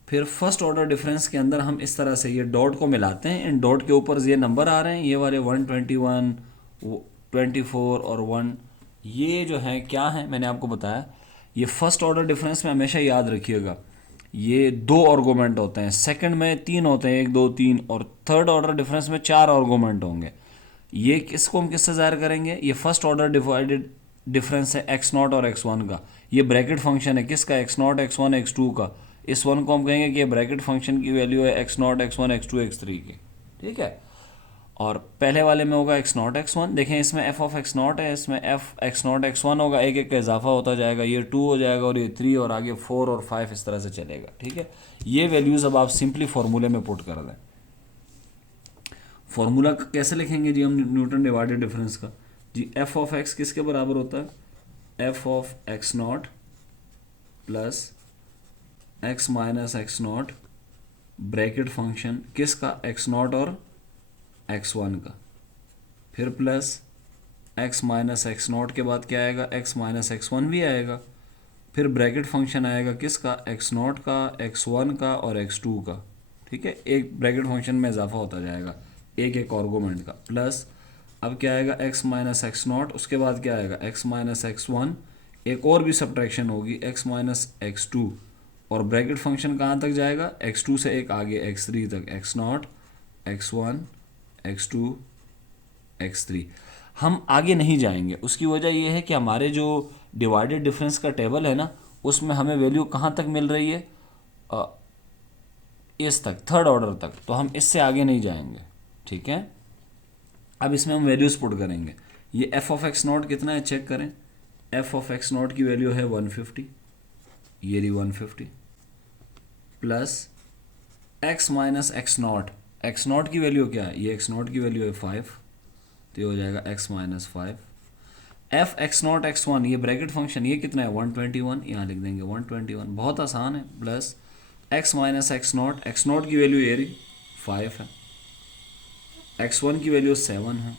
फिर फर्स्ट ऑर्डर डिफरेंस के अंदर हम इस तरह से ये डॉट को मिलाते हैं, इन डॉट के ऊपर ये नंबर आ रहे हैं, ये वाले 121, 24 और 1, ये जो है क्या है मैंने आपको बताया। ये फर्स्ट ऑर्डर डिफरेंस में हमेशा याद रखिएगा ये 2 आर्गूमेंट होते हैं, सेकंड में 3 होते हैं, 1 2 3, और थर्ड ऑर्डर डिफरेंस में 4 आर्गूमेंट होंगे। ये किसको हम किससे ज़ाहिर करेंगे? ये फर्स्ट ऑर्डर डिवाइडेड डिफरेंस है एक्स नॉट और एक्स वन का। ये ब्रैकेट फंक्शन है किसका? X not X one X two का। इस वन को हम कहेंगे कि ये ब्रैकेट फंक्शन की वैल्यू है X not X one X two X three की। ठीक है। और पहले वाले में होगा एक्स नॉट एक्स वन, देखें इसमें एफ ऑफ एक्स नॉट है, इसमें F x not X one होगा, एक एक का इजाफा होता जाएगा, ये 2 हो जाएगा और ये 3 और आगे 4 और 5 इस तरह से चलेगा। ठीक है। ये वैल्यूज़ अब आप सिंपली फार्मूले में पुट कर दें। फार्मूला कैसे लिखेंगे जी हम न्यूटन डिवाइडेड डिफरेंस का? जी एफ ऑफ एक्स किसके बराबर होता है? F of X not plus x minus X not bracket function किसका? एक्स नॉट और एक्स वन का, फिर plus x minus X not के बाद क्या आएगा? एक्स माइनस एक्स वन भी आएगा, फिर ब्रैकेट फंक्शन आएगा किसका? एक्स नॉट का, एक्स वन का और एक्स टू का। ठीक है। एक ब्रैकेट फंक्शन में इजाफा होता जाएगा एक एक आर्गूमेंट का, प्लस अब क्या आएगा? एक्स माइनस एक्स नॉट, उसके बाद क्या आएगा? एक्स माइनस एक्स वन, एक और भी सब्ट्रैक्शन होगी एक्स माइनस एक्स टू, और ब्रैकेट फंक्शन कहाँ तक जाएगा? एक्स टू से एक आगे एक्स थ्री तक, X not X one X two X three. हम आगे नहीं जाएंगे, उसकी वजह यह है कि हमारे जो डिवाइडेड डिफरेंस का टेबल है ना उसमें हमें वैल्यू कहाँ तक मिल रही है? इस तक, थर्ड ऑर्डर तक, तो हम इससे आगे नहीं जाएंगे। ठीक है। अब इसमें हम वैल्यूज़ पुट करेंगे। ये एफ ऑफ एक्स नॉट कितना है चेक करें, एफ ऑफ एक्स नॉट की वैल्यू है 150, ये रही 150, plus x minus X nought की वैल्यू क्या है, ये एक्स नॉट की वैल्यू है 5, तो ये हो जाएगा x minus 5। F x not X one, ये ब्रैकेट फंक्शन, ये कितना है 121, यहाँ लिख देंगे 121, बहुत आसान है, plus x minus X nought की वैल्यू ये रही 5 है, एक्स वन की वैल्यू 7 है,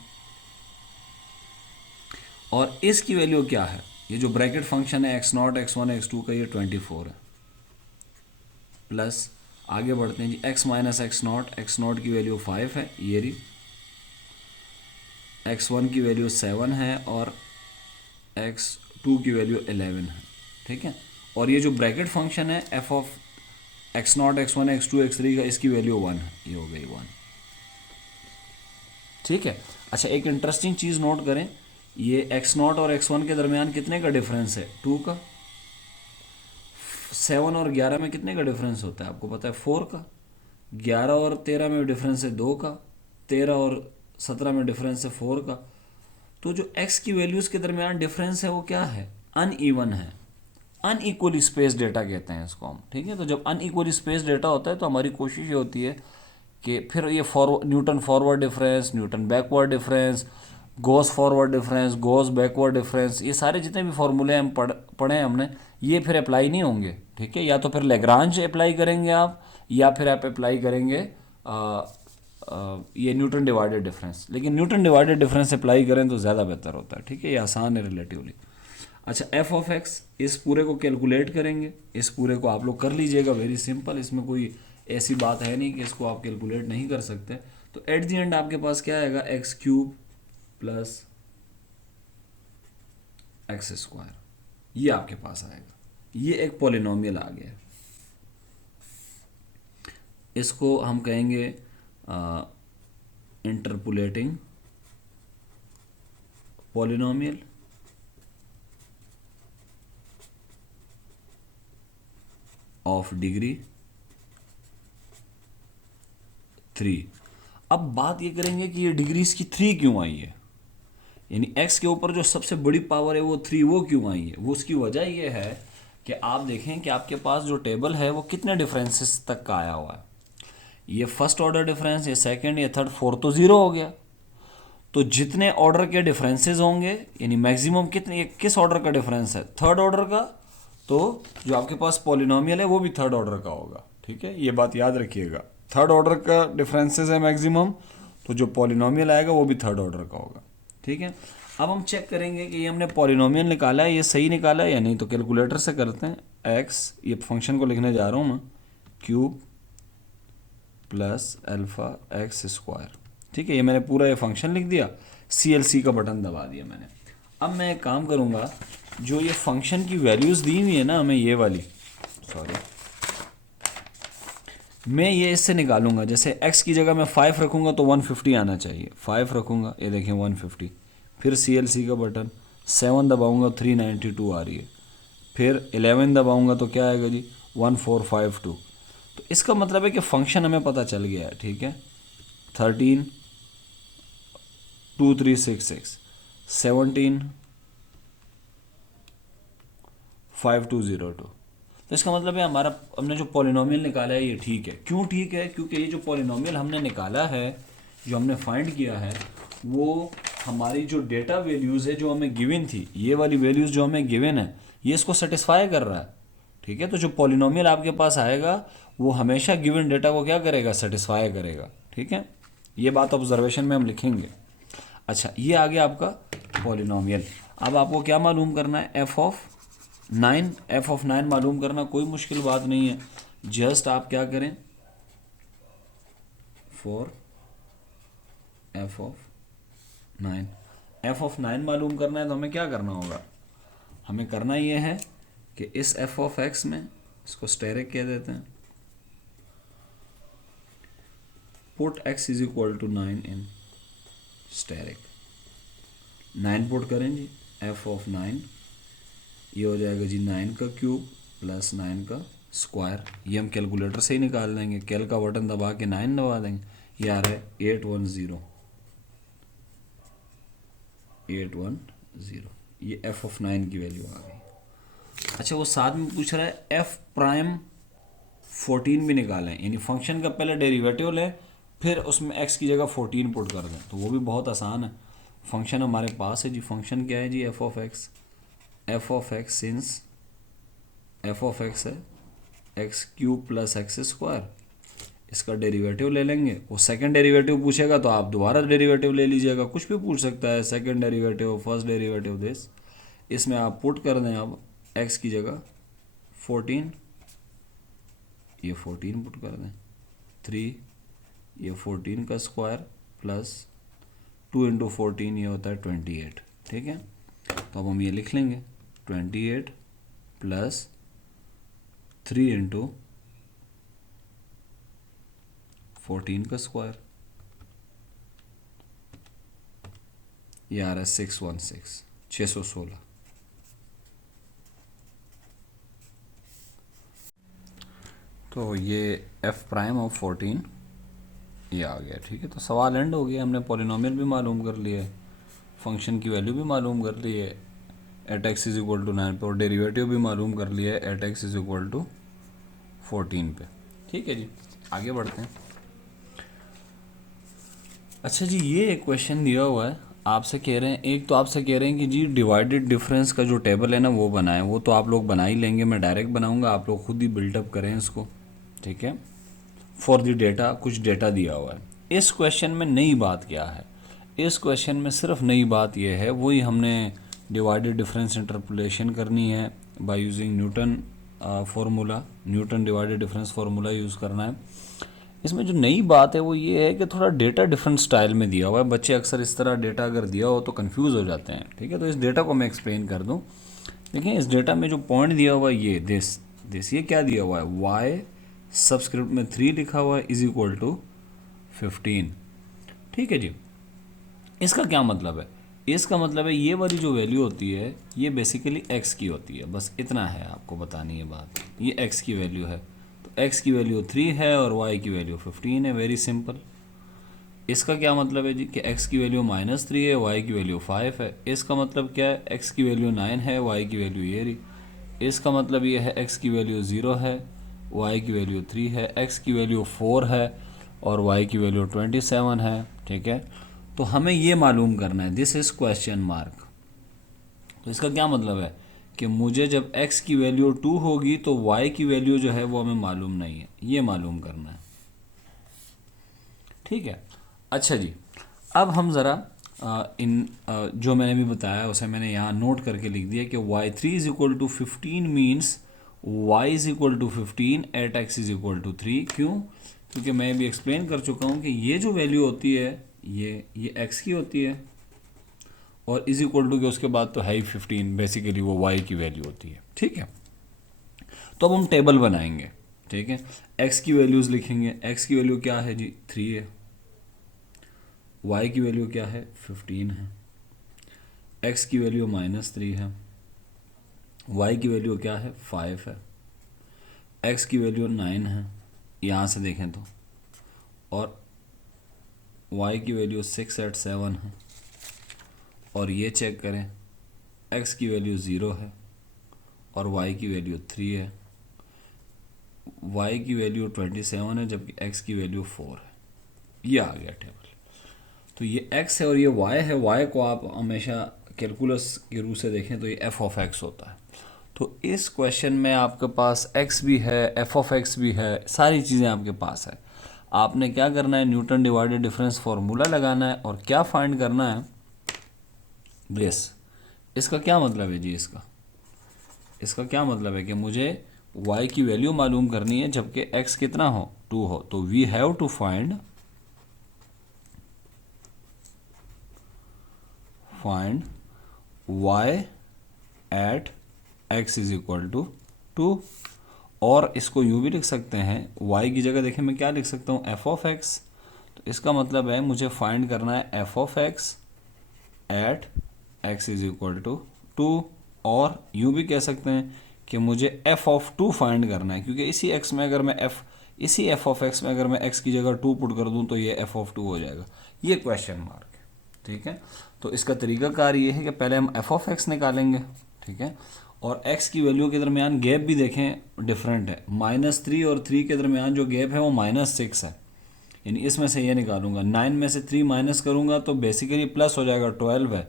और इसकी वैल्यू क्या है, ये जो ब्रैकेट फंक्शन है X not X one X two का, ये 24 है, प्लस आगे बढ़ते हैं जी, एक्स माइनस एक्स नॉट की वैल्यू 5 है, ये रही, एक्स वन की वैल्यू 7 है, और एक्स टू की वैल्यू 11 है, ठीक है। और ये जो ब्रैकेट फंक्शन है F of X not X one X two X three का, इसकी वैल्यू 1 है, ये हो गई 1, ठीक है। अच्छा, एक इंटरेस्टिंग चीज़ नोट करें, ये एक्स नॉट और एक्स वन के दरमियान कितने का डिफरेंस है, 2 का। 7 और 11 में कितने का डिफरेंस होता है आपको पता है, 4 का। 11 और 13 में डिफरेंस है 2 का। 13 और 17 में डिफरेंस है 4 का। तो जो x की वैल्यूज़ के दरमियान डिफरेंस है वो क्या है, अनइवन है, अनइक्वली स्पेस डेटा कहते हैं इसको हम, ठीक है। तो जब अनइक्वली स्पेस डेटा होता है तो हमारी कोशिश ये होती है कि फिर ये Newton forward difference, Newton backward difference, Gauss forward difference, Gauss backward difference, ये सारे जितने भी फॉर्मूले हम पढ़े हमने, ये फिर अप्लाई नहीं होंगे, ठीक है। या तो फिर लैग्रांज अप्लाई करेंगे आप, या फिर आप अप्लाई करेंगे ये न्यूटन डिवाइडेड डिफरेंस। लेकिन न्यूटन डिवाइडेड डिफरेंस अप्लाई करें तो ज़्यादा बेहतर होता है, ठीक है, ये आसान है रिलेटिवली। अच्छा, एफ ऑफ एक्स, इस पूरे को कैलकुलेट करेंगे, इस पूरे को आप लोग कर लीजिएगा, वेरी सिंपल, इसमें कोई ऐसी बात है नहीं कि इसको आप कैलकुलेट नहीं कर सकते। तो एट दी एंड आपके पास क्या आएगा, x cube plus X square, ये आपके पास आएगा। ये एक पॉलिनोमियल आ गया, इसको हम कहेंगे इंटरपोलेटिंग पॉलिनोमियल ऑफ डिग्री 3। अब बात ये करेंगे कि ये डिग्री इसकी 3 क्यों आई है, यानी x के ऊपर जो सबसे बड़ी पावर है वो 3, वो क्यों आई है। वो उसकी वजह ये है कि आप देखें कि आपके पास जो टेबल है वो कितने डिफरेंसेस तक का आया हुआ है। ये फर्स्ट ऑर्डर डिफरेंस, ये सेकंड, ये थर्ड, फोर्थ, तो ज़ीरो हो गया। तो जितने ऑर्डर के डिफरेंसेस होंगे, यानी मैक्सिमम कितने, ये किस ऑर्डर का डिफरेंस है, थर्ड ऑर्डर का, तो जो आपके पास पॉलिनोमियल है वो भी थर्ड ऑर्डर का होगा, ठीक है, ये बात याद रखिएगा। थर्ड ऑर्डर का डिफरेंसेस है मैक्सिमम, तो जो पॉलिनोमियल आएगा वो भी थर्ड ऑर्डर का होगा, ठीक है। अब हम चेक करेंगे कि ये हमने पॉलिनोमियल निकाला है, ये सही निकाला है या नहीं। तो कैलकुलेटर से करते हैं। एक्स, ये फंक्शन को लिखने जा रहा हूँ मैं, cube plus alpha x square, ठीक है। ये मैंने पूरा ये फंक्शन लिख दिया, CLC का बटन दबा दिया मैंने। अब मैं एक काम करूँगा, जो ये फंक्शन की वैल्यूज़ दी हुई है ना हमें, ये वाली, सॉरी, मैं ये इससे निकालूंगा। जैसे x की जगह मैं 5 रखूँगा तो 150 आना चाहिए, 5 रखूँगा, ये देखें 150, फिर CLC का बटन, 7 दबाऊँगा 392 आ रही है, फिर 11 दबाऊँगा तो क्या आएगा जी 1452। तो इसका मतलब है कि फंक्शन हमें पता चल गया है, ठीक है। 13 2366 17 5202। तो इसका मतलब है हमारा, हमने जो पॉलिनोमियल निकाला है ये ठीक है। क्यों ठीक है, क्योंकि ये जो पॉलिनोमियल हमने निकाला है, जो हमने फाइंड किया है, वो हमारी जो डेटा वैल्यूज़ है जो हमें गिवन थी, ये वाली वैल्यूज़ जो हमें गिवन है, ये इसको सेटिस्फाई कर रहा है, ठीक है। तो जो पॉलिनोमियल आपके पास आएगा वो हमेशा गिवन डेटा को क्या करेगा, सेटिस्फाई करेगा, ठीक है। ये बात ऑब्जर्वेशन में हम लिखेंगे। अच्छा, ये आ गया आपका पॉलिनोमियल। अब आपको क्या मालूम करना है, एफ ऑफ 9 मालूम करना कोई मुश्किल बात नहीं है। जस्ट आप क्या करें, फॉर एफ ऑफ 9 मालूम करना है तो हमें क्या करना होगा, हमें करना ये है कि इस एफ ऑफ एक्स में, इसको स्टेरिक कह देते हैं, put x is equal to 9 in asterisk. 9 put करें जी, एफ ऑफ 9, ये हो जाएगा जी 9 का क्यूब प्लस 9 का स्क्वायर। ये हम कैलकुलेटर से ही निकाल देंगे, कैल का बटन दबा के 9 दबा देंगे, ये आ रहा है 810। ये एफ ऑफ 9 की वैल्यू आ गई। अच्छा, वो साथ में पूछ रहा है एफ प्राइम 14 भी निकालें, यानी फंक्शन का पहले डेरिवेटिव लें फिर उसमें x की जगह 14 पुट कर दें, तो वो भी बहुत आसान है। फंक्शन हमारे पास है जी, फंक्शन क्या है जी, F of X since F of X है X cube plus X square, इसका डेरिवेटिव ले लेंगे। वो सेकंड डेरिवेटिव पूछेगा तो आप दोबारा डेरिवेटिव ले लीजिएगा, कुछ भी पूछ सकता है, second derivative, first derivative this. इसमें आप पुट कर दें अब x की जगह 14, ये 14 पुट कर दें, 3 ये 14 का स्क्वायर प्लस 2 इंटू 14 ये होता है 28। ठीक है, तो अब हम ये लिख लेंगे 28 प्लस 3 इंटू 14 का स्क्वायर, ये आ रहा है 616। तो ये एफ प्राइम ऑफ 14 ये आ गया। ठीक है, तो सवाल एंड हो गया। हमने पॉलिनोमियल भी मालूम कर लिया है, फंक्शन की वैल्यू भी मालूम कर ली है at X is equal to 9 पे, और डेरिवेटिव भी मालूम कर लिया है at X is equal to 14 पे। ठीक है जी, आगे बढ़ते हैं। अच्छा जी, ये एक क्वेश्चन दिया हुआ है, आपसे कह रहे हैं, एक तो आपसे कह रहे हैं कि जी डिवाइडेड डिफरेंस का जो टेबल है ना वो बनाएं। वो तो आप लोग बना ही लेंगे, मैं डायरेक्ट बनाऊंगा, आप लोग खुद ही बिल्टअप करें इसको। ठीक है, फॉर द डेटा, कुछ डेटा दिया हुआ है। इस क्वेश्चन में नई बात क्या है, इस क्वेश्चन में सिर्फ नई बात यह है, वही हमने डिवाइडेड डिफरेंस इंटरपोलेशन करनी है by using Newton formula, Newton divided difference formula use करना है। इसमें जो नई बात है वो ये है कि थोड़ा डेटा डिफरेंट स्टाइल में दिया हुआ है। बच्चे अक्सर इस तरह डेटा अगर दिया हो तो कंफ्यूज हो जाते हैं। ठीक है, तो इस डेटा को मैं एक्सप्लेन कर दूं। देखिए, इस डेटा में जो पॉइंट दिया हुआ है ये दिस ये क्या दिया हुआ है, y सबस्क्रिप्ट में 3 लिखा हुआ है इज इक्वल टू 15। ठीक है जी, इसका क्या मतलब है, इसका मतलब है ये वाली जो वैल्यू होती है ये बेसिकली x की होती है, बस इतना है आपको बतानी है बात। ये x की वैल्यू है, तो x की वैल्यू 3 है और y की वैल्यू 15 है, वेरी सिंपल। इसका क्या मतलब है जी कि x की वैल्यू -3 है, y की वैल्यू 5 है। इसका मतलब क्या है, x की वैल्यू 9 है, y की वैल्यू ये रही। इसका मतलब ये है x की वैल्यू 0 है, y की वैल्यू 3 है, x की वैल्यू 4 है और y की वैल्यू 27 है। ठीक है, तो हमें ये मालूम करना है, दिस इज़ क्वेश्चन मार्क। तो इसका क्या मतलब है कि मुझे जब x की वैल्यू 2 होगी तो y की वैल्यू जो है वो हमें मालूम नहीं है, ये मालूम करना है। ठीक है, अच्छा जी, अब हम ज़रा जो मैंने भी बताया उसे मैंने यहाँ नोट करके लिख दिया कि y3 is equal to 15 means y is equal to 15 at x is equal to 3। क्यों? क्योंकि मैं भी एक्सप्लेन कर चुका हूँ कि ये जो वैल्यू होती है ये x की होती है और इज इक्वल टू के उसके बाद तो है ही 15, बेसिकली वो y की वैल्यू होती है। ठीक है, तो अब हम टेबल बनाएंगे। ठीक है, x की वैल्यूज़ लिखेंगे। x की वैल्यू क्या है जी, 3 है। y की वैल्यू क्या है, 15 है। x की वैल्यू -3 है। y की वैल्यू क्या है, 5 है। x की वैल्यू 9 है, यहाँ से देखें तो, और y की वैल्यू 6 8 7 है। और ये चेक करें, x की वैल्यू 0 है और y की वैल्यू 3 है। y की वैल्यू 27 है जबकि x की वैल्यू 4 है। ये आ गया टेबल। तो ये x है और ये y है। y को आप हमेशा कैलकुलस के रूप से देखें तो ये f ऑफ x होता है। तो इस क्वेश्चन में आपके पास x भी है, f ऑफ x भी है, सारी चीज़ें आपके पास है। आपने क्या करना है, न्यूटन डिवाइडेड डिफरेंस फार्मूला लगाना है और क्या फाइंड करना है, दिस। इसका क्या मतलब है जी, इसका क्या मतलब है कि मुझे y की वैल्यू मालूम करनी है जबकि x कितना हो, 2 हो। तो we have to find y at x is equal to 2। और इसको यूँ भी लिख सकते हैं, y की जगह देखें मैं क्या लिख सकता हूँ, f ऑफ x। तो इसका मतलब है मुझे फाइंड करना है f of x at x is equal to 2। और यूँ भी कह सकते हैं कि मुझे f ऑफ 2 फाइंड करना है, क्योंकि इसी x में अगर मैं इसी f ऑफ x में अगर मैं x की जगह 2 पुट कर दूं तो ये f ऑफ 2 हो जाएगा। ये क्वेश्चन मार्क है। ठीक है, तो इसका तरीकाकार ये है कि पहले हम एफ ऑफ एक्स निकालेंगे, ठीक है, और x की वैल्यू के दरमियान गैप भी देखें डिफरेंट है, -3 और 3 के दरमियान जो गैप है वो -6 है, यानी इसमें से ये निकालूंगा, 9 में से 3 माइनस करूंगा तो बेसिकली प्लस हो जाएगा, 12 है।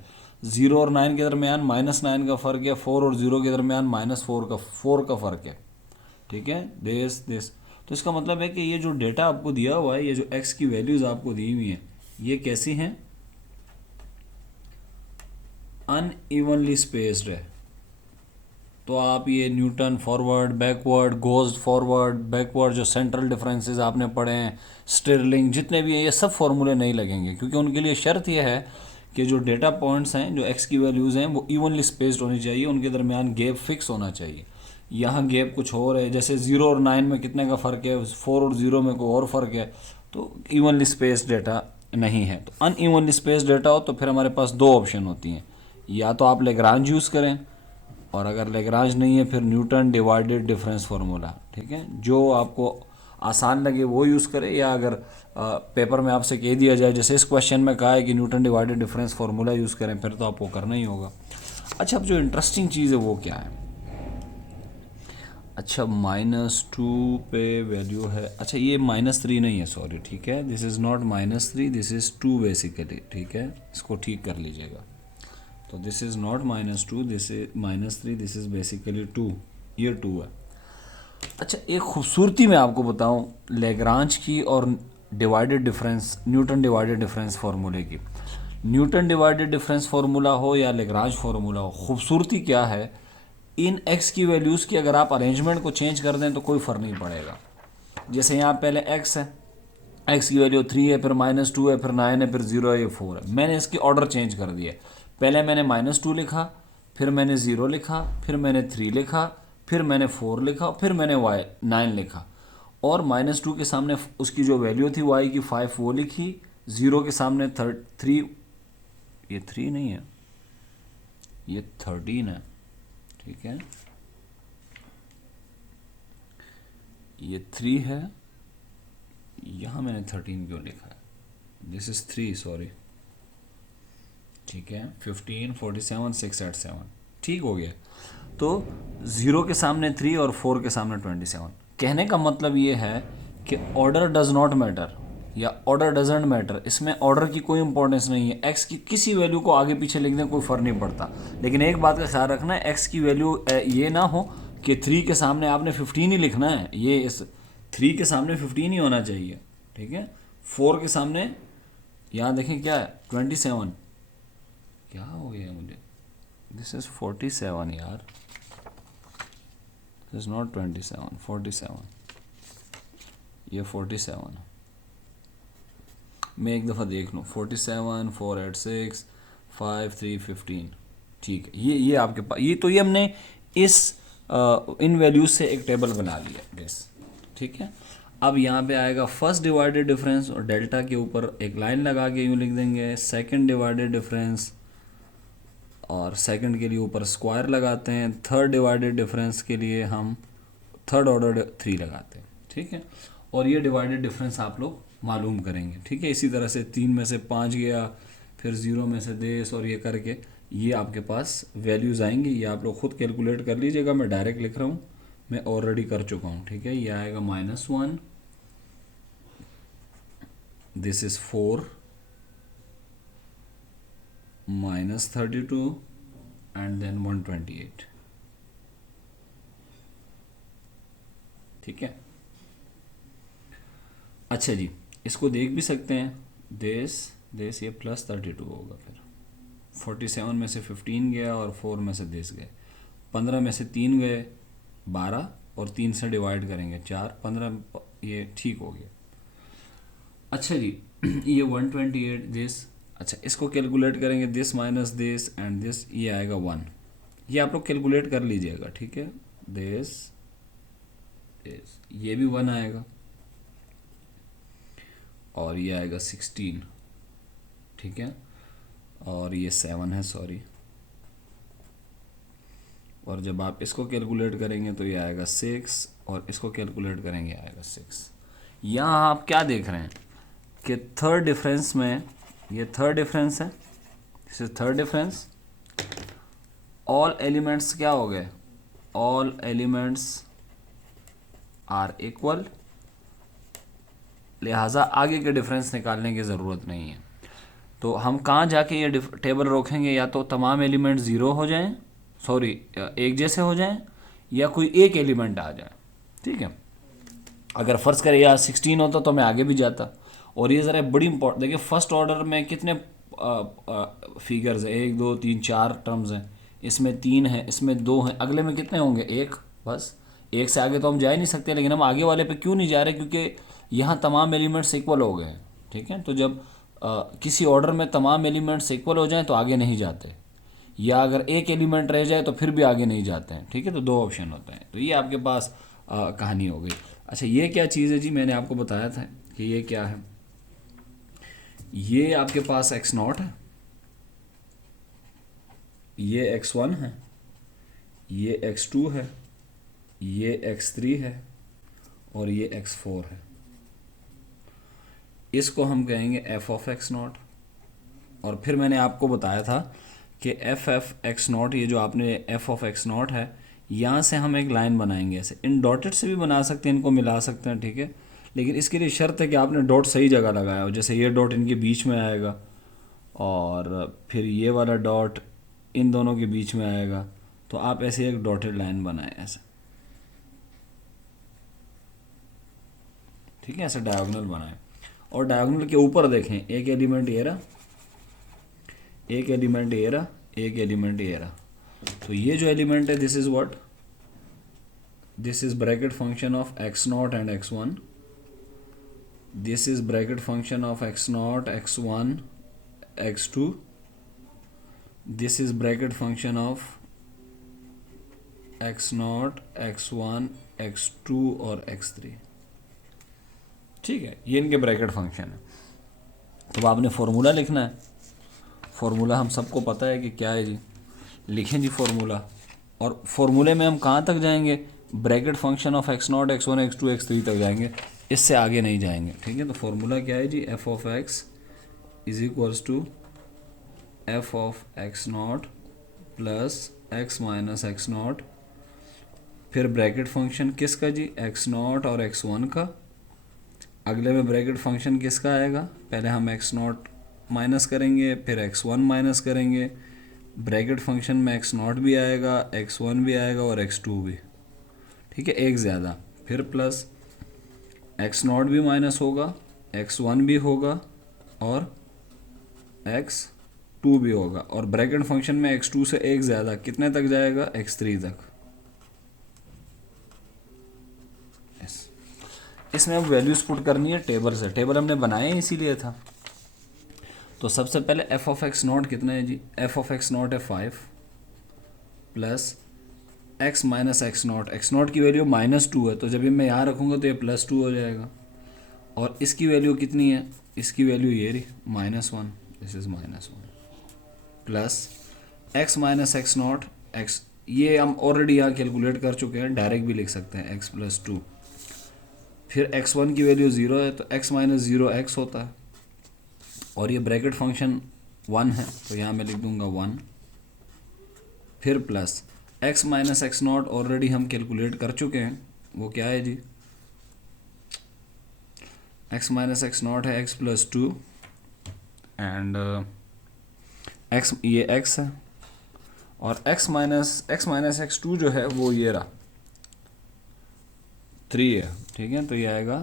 0 और 9 के दरमियान -9 का फ़र्क है, 4 और 0 के दरमियान -4 का फ़र्क है, ठीक है, दिस। तो इसका मतलब है कि ये जो डेटा आपको दिया हुआ है, ये जो x की वैल्यूज़ आपको दी हुई हैं, ये कैसी हैं, अनइवनली स्पेस्ड है। तो आप ये Newton forward backward goes forward backward जो सेंट्रल डिफरेंसेस आपने पढ़े हैं, स्टिरलिंग जितने भी हैं, ये सब फार्मूले नहीं लगेंगे, क्योंकि उनके लिए शर्त यह है कि जो डेटा पॉइंट्स हैं, जो एक्स की वैल्यूज़ हैं, वो इवनली स्पेस्ड होनी चाहिए, उनके दरमियान गैप फिक्स होना चाहिए। यहाँ गैप कुछ और है, जैसे 0 और 9 में कितने का फ़र्क है, 4 और 0 में कोई और फ़र्क है, तो इवनली स्पेस्ड डेटा नहीं है। तो अनइवनली स्पेस्ड डेटा हो तो फिर हमारे पास दो ऑप्शन होती हैं, या तो आप लेग्रांज यूज़ करें, और अगर लेग्रांज नहीं है फिर न्यूटन डिवाइडेड डिफरेंस फार्मूला, ठीक है, जो आपको आसान लगे वो यूज़ करें, या अगर पेपर में आपसे कह दिया जाए, जैसे इस क्वेश्चन में कहा है कि Newton divided difference formula use करें, फिर तो आपको करना ही होगा। अच्छा, अब जो इंटरेस्टिंग चीज़ है वो क्या है, अच्छा -2 पे वैल्यू है, अच्छा ये -3 नहीं है, सॉरी, ठीक है, this is not -3, this is 2 basically, ठीक है, इसको ठीक कर लीजिएगा। तो this is not -2, this is -3, this is basically 2, ये 2 है। अच्छा, एक खूबसूरती मैं आपको बताऊं लेग्रांज की और divided difference, Newton divided difference फार्मूले की। न्यूटन डिवाइडेड डिफरेंस फार्मूला हो या लेग्रांज फार्मूला हो, खूबसूरती क्या है, इन एक्स की वैल्यूज़ की अगर आप अरेंजमेंट को चेंज कर दें तो कोई फ़र्क नहीं पड़ेगा। जैसे यहाँ पहले एक्स है, एक्स की वैल्यू 3 है, फिर -2 है, फिर 9 है, फिर 0 है, ये 4 है, मैंने इसकी ऑर्डर चेंज कर दिया। पहले मैंने -2 लिखा, फिर मैंने 0 लिखा, फिर मैंने 3 लिखा, फिर मैंने 4 लिखा, फिर मैंने 9 लिखा, और -2 के सामने उसकी जो वैल्यू थी y की 5 वो लिखी, 0 के सामने 3, ये 3 नहीं है, ये 13 है, ठीक है, ये 3 है, यहाँ मैंने 13 क्यों लिखा है, दिस इज़ 3, सॉरी, ठीक है, 15, 47, 6 8 7, ठीक हो गया। तो 0 के सामने 3 और 4 के सामने 27। कहने का मतलब ये है कि ऑर्डर डज नॉट मैटर या ऑर्डर डजेंट मैटर, इसमें ऑर्डर की कोई इंपॉर्टेंस नहीं है, एक्स की किसी वैल्यू को आगे पीछे लिख दें कोई फ़र्क नहीं पड़ता। लेकिन एक बात का ख्याल रखना है, एक्स की वैल्यू ये ना हो कि 3 के सामने आपने 15 ही लिखना है, ये इस 3 के सामने 15 ही होना चाहिए, ठीक है, 4 के सामने यहाँ देखें क्या है 27, क्या हो गया मुझे, दिस इज़ 47 यार, दिस इज़ नॉट 27, 47, ये 47 है, मैं एक दफ़ा देख लूँ, 47, 4 8 6 5 3 15, ठीक है, ये आपके पास, ये तो ये हमने इस इन वैल्यूज से एक टेबल बना लिया बस, ठीक है। अब यहाँ पे आएगा फर्स्ट डिवाइडेड डिफरेंस, और डेल्टा के ऊपर एक लाइन लगा के यूँ लिख देंगे सेकंड डिवाइडेड डिफरेंस, और सेकंड के लिए ऊपर स्क्वायर लगाते हैं, थर्ड डिवाइडेड डिफरेंस के लिए हम थर्ड ऑर्डर 3 लगाते हैं, ठीक है, और ये डिवाइडेड डिफरेंस आप लोग मालूम करेंगे, ठीक है। इसी तरह से 3 में से 5 गया, फिर 0 में से 10, और ये करके ये आपके पास वैल्यूज़ आएंगी, ये आप लोग खुद कैलकुलेट कर लीजिएगा, मैं डायरेक्ट लिख रहा हूँ, मैं ऑलरेडी कर चुका हूँ, ठीक है। ये आएगा -1, दिस इज़ 4, -32 एंड देन 128, ठीक है। अच्छा जी, इसको देख भी सकते हैं, देश ये +32 होगा, फिर 47 में से 15 गया और 4 में से 10 गए, 15 में से 3 गए 12, और 3 से डिवाइड करेंगे 4, 15, ये ठीक हो गया। अच्छा जी, ये 128 दिस, अच्छा इसको कैलकुलेट करेंगे, this minus this and this, ये आएगा 1, ये आप लोग कैलकुलेट कर लीजिएगा, ठीक है। दिस ये भी 1 आएगा, और ये आएगा 16, ठीक है, और ये 7 है, सॉरी, और जब आप इसको कैलकुलेट करेंगे तो ये आएगा 6, और इसको कैलकुलेट करेंगे आएगा 6। यहाँ आप क्या देख रहे हैं कि थर्ड डिफरेंस में, ये थर्ड डिफरेंस है, this is third difference. All elements क्या हो गए, ऑल एलिमेंट्स आर इक्वल, लिहाजा आगे के डिफरेंस निकालने की ज़रूरत नहीं है। तो हम कहाँ जाके ये टेबल रोकेंगे, या तो तमाम एलिमेंट ज़ीरो हो जाएं, सॉरी एक जैसे हो जाएं, या कोई एक एलिमेंट आ जाए। ठीक है, अगर फ़र्ज़ करें यार 16 होता तो मैं आगे भी जाता। और ये ज़रा बड़ी इंपॉर्टेंट, देखिए फर्स्ट ऑर्डर में कितने फिगर्स हैं, 1 2 3 4 टर्म्स हैं, इसमें 3 हैं, इसमें 2 हैं, अगले में कितने होंगे, एक, बस एक से आगे तो हम जा ही नहीं सकते। लेकिन हम आगे वाले पे क्यों नहीं जा रहे, क्योंकि यहाँ तमाम एलिमेंट्स इक्वल हो गए हैं। ठीक है, तो जब किसी ऑर्डर में तमाम एलिमेंट्स इक्वल हो जाएं तो आगे नहीं जाते, या अगर एक एलिमेंट रह जाए तो फिर भी आगे नहीं जाते हैं। ठीक है, तो दो ऑप्शन होते हैं। तो ये आपके पास कहानी हो गई। अच्छा, ये क्या चीज़ है जी, मैंने आपको बताया था कि ये क्या है, ये आपके पास x0 है, ये x1 है, ये x2 है, ये x3 है, और ये x4 है। इसको हम कहेंगे f ऑफ x0। और फिर मैंने आपको बताया था कि f x0, ये जो आपने f ऑफ x0 है, यहाँ से हम एक लाइन बनाएंगे ऐसे, इन डॉटेड से भी बना सकते हैं, इनको मिला सकते हैं। ठीक है, लेकिन इसके लिए शर्त है कि आपने डॉट सही जगह लगाया हो। जैसे ये डॉट इनके बीच में आएगा, और फिर ये वाला डॉट इन दोनों के बीच में आएगा, तो आप ऐसे एक डॉटेड लाइन बनाएं ऐसे। ठीक है, ऐसे डायगोनल बनाएं, और डायगोनल के ऊपर देखें, एक एलिमेंट ये रहा, एक एलिमेंट ये रहा, एक एलिमेंट ये रहा। तो ये जो एलिमेंट है, this is what, this is bracket function of x0 and x1, this is bracket function of x0 x1 x2, this is bracket function of x0 x1 x2 और x3। ठीक है, ये इनके ब्रैकेट फंक्शन है। तो आपने फॉर्मूला लिखना है, फॉर्मूला हम सबको पता है कि क्या है जी, लिखें जी फॉर्मूला। और फॉर्मूले में हम कहाँ तक जाएंगे, bracket function of x0 x1 x2 x3 तक जाएंगे, इससे आगे नहीं जाएंगे। ठीक है, तो फॉर्मूला क्या है जी, f of x is equals to f of x0 plus x minus x0, फिर ब्रैकेट फंक्शन किसका जी, x0 और x1 का, अगले में ब्रैकेट फंक्शन किसका आएगा, पहले हम x0 माइनस करेंगे, फिर x1 माइनस करेंगे, ब्रैकेट फंक्शन में x0 भी आएगा, x1 भी आएगा और x2 भी। ठीक है, एक ज़्यादा, फिर प्लस x0 भी माइनस होगा, x1 भी होगा और x2 भी होगा, और ब्रैकेट फंक्शन में x2 से एक ज़्यादा कितने तक जाएगा, x3 तक। इसमें अब वैल्यूज पुट करनी है टेबल से, टेबल हमने बनाए इसीलिए था। तो सबसे पहले f ऑफ x0 कितना है जी, f ऑफ x0 है 5 प्लस x माइनस x0 की वैल्यू -2 है, तो जब ये मैं यहाँ रखूँगा तो ये +2 हो जाएगा। और इसकी वैल्यू कितनी है, इसकी वैल्यू ये रही -1, this is -1 plus x minus x0, x ये हम ऑलरेडी यहाँ कैलकुलेट कर चुके हैं, डायरेक्ट भी लिख सकते हैं x प्लस 2, फिर x1 की वैल्यू 0 है तो x माइनस 0 x होता है, और ये ब्रैकेट फंक्शन 1 है तो यहाँ मैं लिख दूंगा 1, फिर plus x minus x0 already हम कैलकुलेट कर चुके हैं, वो क्या है जी, x माइनस x0 है x प्लस 2 एंड x, ये x है, और x माइनस x2 जो है वो ये रहा 3 है। ठीक है, तो ये आएगा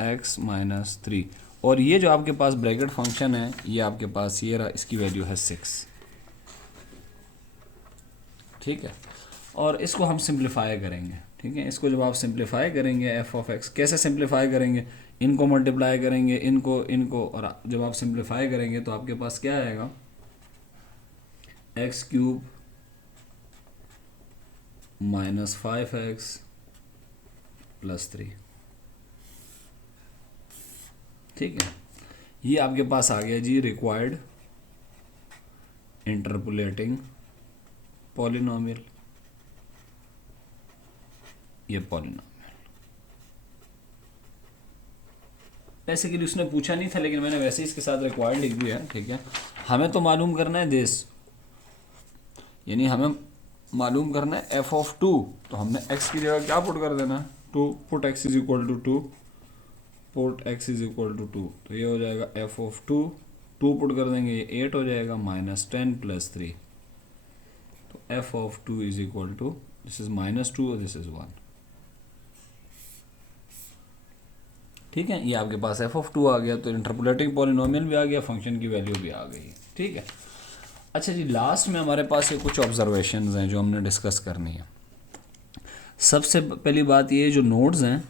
x माइनस 3, और ये जो आपके पास ब्रैकेट फंक्शन है ये आपके पास ये रहा, इसकी वैल्यू है 6। ठीक है, और इसको हम सिंप्लीफाई करेंगे। ठीक है, इसको जब आप सिंप्लीफाई करेंगे f ऑफ x, कैसे सिंप्लीफाई करेंगे, इनको मल्टीप्लाई करेंगे, इनको, और जब आप सिंप्लीफाई करेंगे तो आपके पास क्या आएगा, x³ माइनस 5x प्लस 3। ठीक है, ये आपके पास आ गया जी रिक्वायर्ड इंटरपोलेटिंग पॉलिनोमियल, ये पॉलिनोमियल। बेसिकली उसने पूछा नहीं था, लेकिन मैंने वैसे ही इसके साथ रिक्वायर्ड लिख दिया है, ठीक है। हमें तो मालूम करना है दिस, यानी हमें मालूम करना है एफ ऑफ टू, तो हमने एक्स की जगह क्या पुट कर देना है, two, put X is equal to two, put X is equal to two, तो ये हो जाएगा F of two, two put कर देंगे ये 8 हो जाएगा, माइनस 10 प्लस 3, तो F of two is equal to, this is -2 और दिस इज 1, ठीक है। ये आपके पास एफ ऑफ टू आ गया, तो इंटरपोलेटिंग पॉलिनोमियल भी आ गया, फंक्शन की वैल्यू भी आ गई, ठीक है। अच्छा जी, लास्ट में हमारे पास ये कुछ ऑब्जर्वेशंस हैं जो हमने डिस्कस करनी है। सबसे पहली बात, ये जो नोड्स हैं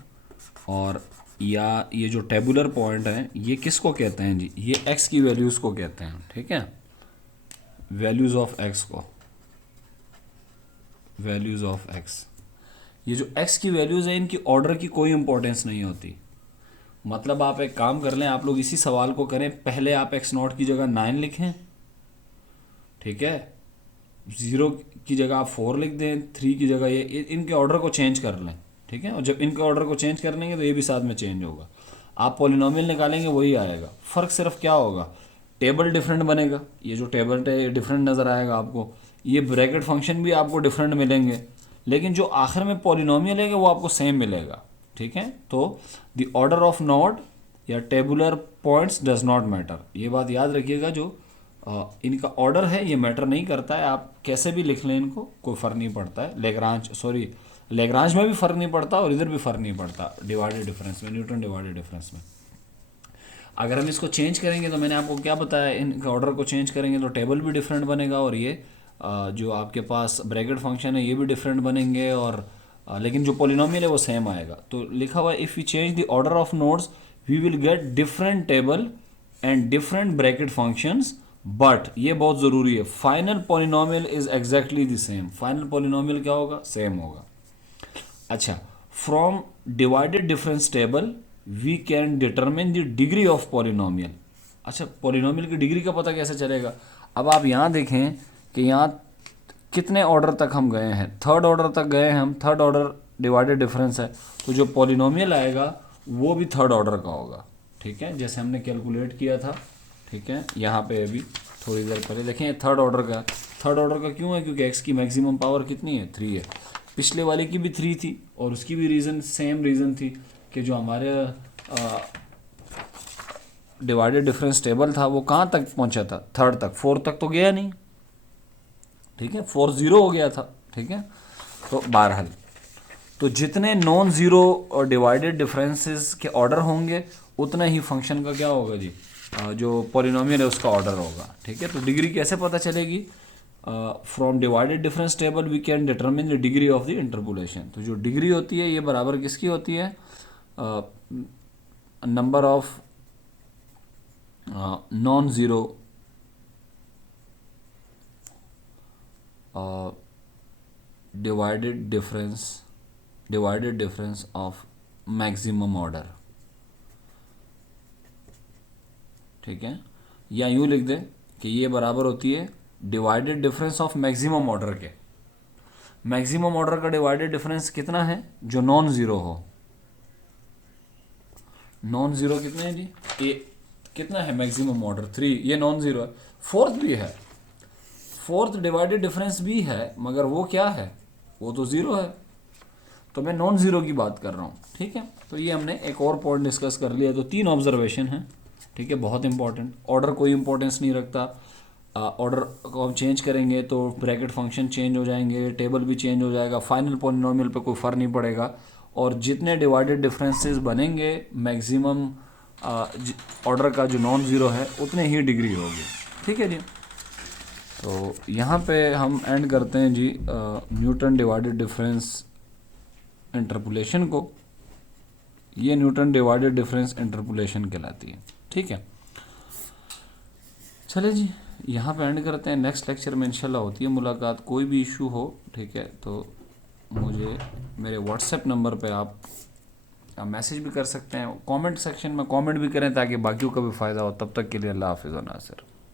और या ये जो टेबुलर पॉइंट हैं, ये किसको कहते हैं जी, ये एक्स की वैल्यूज़ को कहते हैं, ठीक है, वैल्यूज़ ऑफ एक्स को, वैल्यूज़ ऑफ एक्स। ये जो एक्स की वैल्यूज़ हैं, इनकी ऑर्डर की कोई इंपॉर्टेंस नहीं होती। मतलब आप एक काम कर लें, आप लोग इसी सवाल को करें, पहले आप एक्स नॉट की जगह 9 लिखें, ठीक है, 0 की जगह आप 4 लिख दें, 3 की जगह ये, इनके ऑर्डर को चेंज कर लें, ठीक है। और जब इनके ऑर्डर को चेंज कर लेंगे तो ये भी साथ में चेंज होगा, आप पॉलिनोमियल निकालेंगे वही आएगा। फ़र्क सिर्फ क्या होगा, टेबल डिफरेंट बनेगा, ये जो टेबल डिफरेंट नज़र आएगा आपको, ये ब्रैकेट फंक्शन भी आपको डिफरेंट मिलेंगे, लेकिन जो आखिर में पॉलिनोमियल है वो आपको सेम मिलेगा, ठीक है। तो द ऑर्डर ऑफ नोड या tabular points does not matter, ये बात याद रखिएगा। जो इनका ऑर्डर है ये मैटर नहीं करता है, आप कैसे भी लिख लें इनको, कोई फ़र्क नहीं पड़ता है। लेग्रांज में भी फ़र्क नहीं पड़ता और इधर भी फ़र्क नहीं पड़ता, डिवाइडेड डिफरेंस में, न्यूटन डिवाइडेड डिफरेंस में। अगर हम इसको चेंज करेंगे तो मैंने आपको क्या बताया, इनका ऑर्डर को चेंज करेंगे तो टेबल भी डिफरेंट बनेगा, और ये जो आपके पास ब्रैकेट फंक्शन है ये भी डिफरेंट बनेंगे, और लेकिन जो पॉलिनोमियल है वो सेम आएगा। तो लिखा हुआ है, if we change the order of nodes we will get different table and different bracket functions, but ये बहुत ज़रूरी है, final polynomial is exactly the same. Final polynomial क्या होगा, सेम होगा। अच्छा, from divided difference table we can determine the degree of polynomial. अच्छा, पॉलिनोमियल की डिग्री का पता कैसे चलेगा, अब आप यहाँ देखें कि यहाँ कितने ऑर्डर तक हम गए हैं, थर्ड ऑर्डर तक गए हैं हम, थर्ड ऑर्डर डिवाइडेड डिफरेंस है, तो जो पॉलिनोमियल आएगा वो भी थर्ड ऑर्डर का होगा, ठीक है, जैसे हमने कैलकुलेट किया था, ठीक है। यहाँ पे अभी थोड़ी देर पहले देखें, थर्ड ऑर्डर का, थर्ड ऑर्डर का क्यों है, क्योंकि एक्स की मैक्सिमम पावर कितनी है, 3 है। पिछले वाले की भी 3 थी और उसकी भी सेम रीज़न थी कि जो हमारे डिवाइडेड डिफरेंस टेबल था वो कहाँ तक पहुँचा था, थर्ड तक, फोर्थ तक तो गया नहीं, ठीक है, 4 0 हो गया था, ठीक है। तो बहरहाल, तो जितने नॉन ज़ीरो और डिवाइडेड डिफरेंसेस के ऑर्डर होंगे उतना ही फंक्शन का क्या होगा जी, जो पॉलिनोमियल है उसका ऑर्डर होगा, ठीक है। तो डिग्री कैसे पता चलेगी, from divided difference table we can determine the degree of the interpolation. तो जो डिग्री होती है ये बराबर किसकी होती है, number of non zero divided difference of maximum order, ठीक है। या यूँ लिख दें कि ये बराबर होती है divided difference of maximum order के। मैक्सिमम ऑर्डर का डिवाइडेड डिफरेंस कितना है, जो नॉन ज़ीरो हो। नॉन ज़ीरो कितने हैं जी, ये कितना है मैक्सिमम ऑर्डर, 3, ये नॉन ज़ीरो है। फोर्थ भी है, फोर्थ डिवाइडेड डिफरेंस भी है, मगर वो क्या है, वो तो ज़ीरो है, तो मैं नॉन ज़ीरो की बात कर रहा हूँ, ठीक है। तो ये हमने एक और पॉइंट डिस्कस कर लिया, तो 3 ऑब्जर्वेशन हैं, ठीक है, बहुत इंपॉर्टेंट। ऑर्डर कोई इंपॉर्टेंस नहीं रखता, ऑर्डर को हम चेंज करेंगे तो ब्रैकेट फंक्शन चेंज हो जाएंगे, टेबल भी चेंज हो जाएगा, फाइनल पॉलिनोमियल पे कोई फ़र्क नहीं पड़ेगा, और जितने डिवाइडेड डिफरेंसेस बनेंगे मैक्सिमम ऑर्डर का जो नॉन ज़ीरो है उतने ही डिग्री होगी, ठीक है जी। तो यहाँ पे हम एंड करते हैं जी न्यूटन डिवाइडेड डिफरेंस इंटरपोलेशन को। ये न्यूटन डिवाइडेड डिफरेंस इंटरपोलेशन कहलाती है, ठीक है। चले जी, यहाँ पे एंड करते हैं, नेक्स्ट लेक्चर में इंशाल्लाह होती है मुलाकात। कोई भी इशू हो, ठीक है, तो मुझे मेरे व्हाट्सएप नंबर पे आप मैसेज भी कर सकते हैं, कमेंट सेक्शन में कमेंट भी करें ताकि बाकियों का भी फ़ायदा हो। तब तक के लिए अल्लाह हाफ़िज़ व नासिर।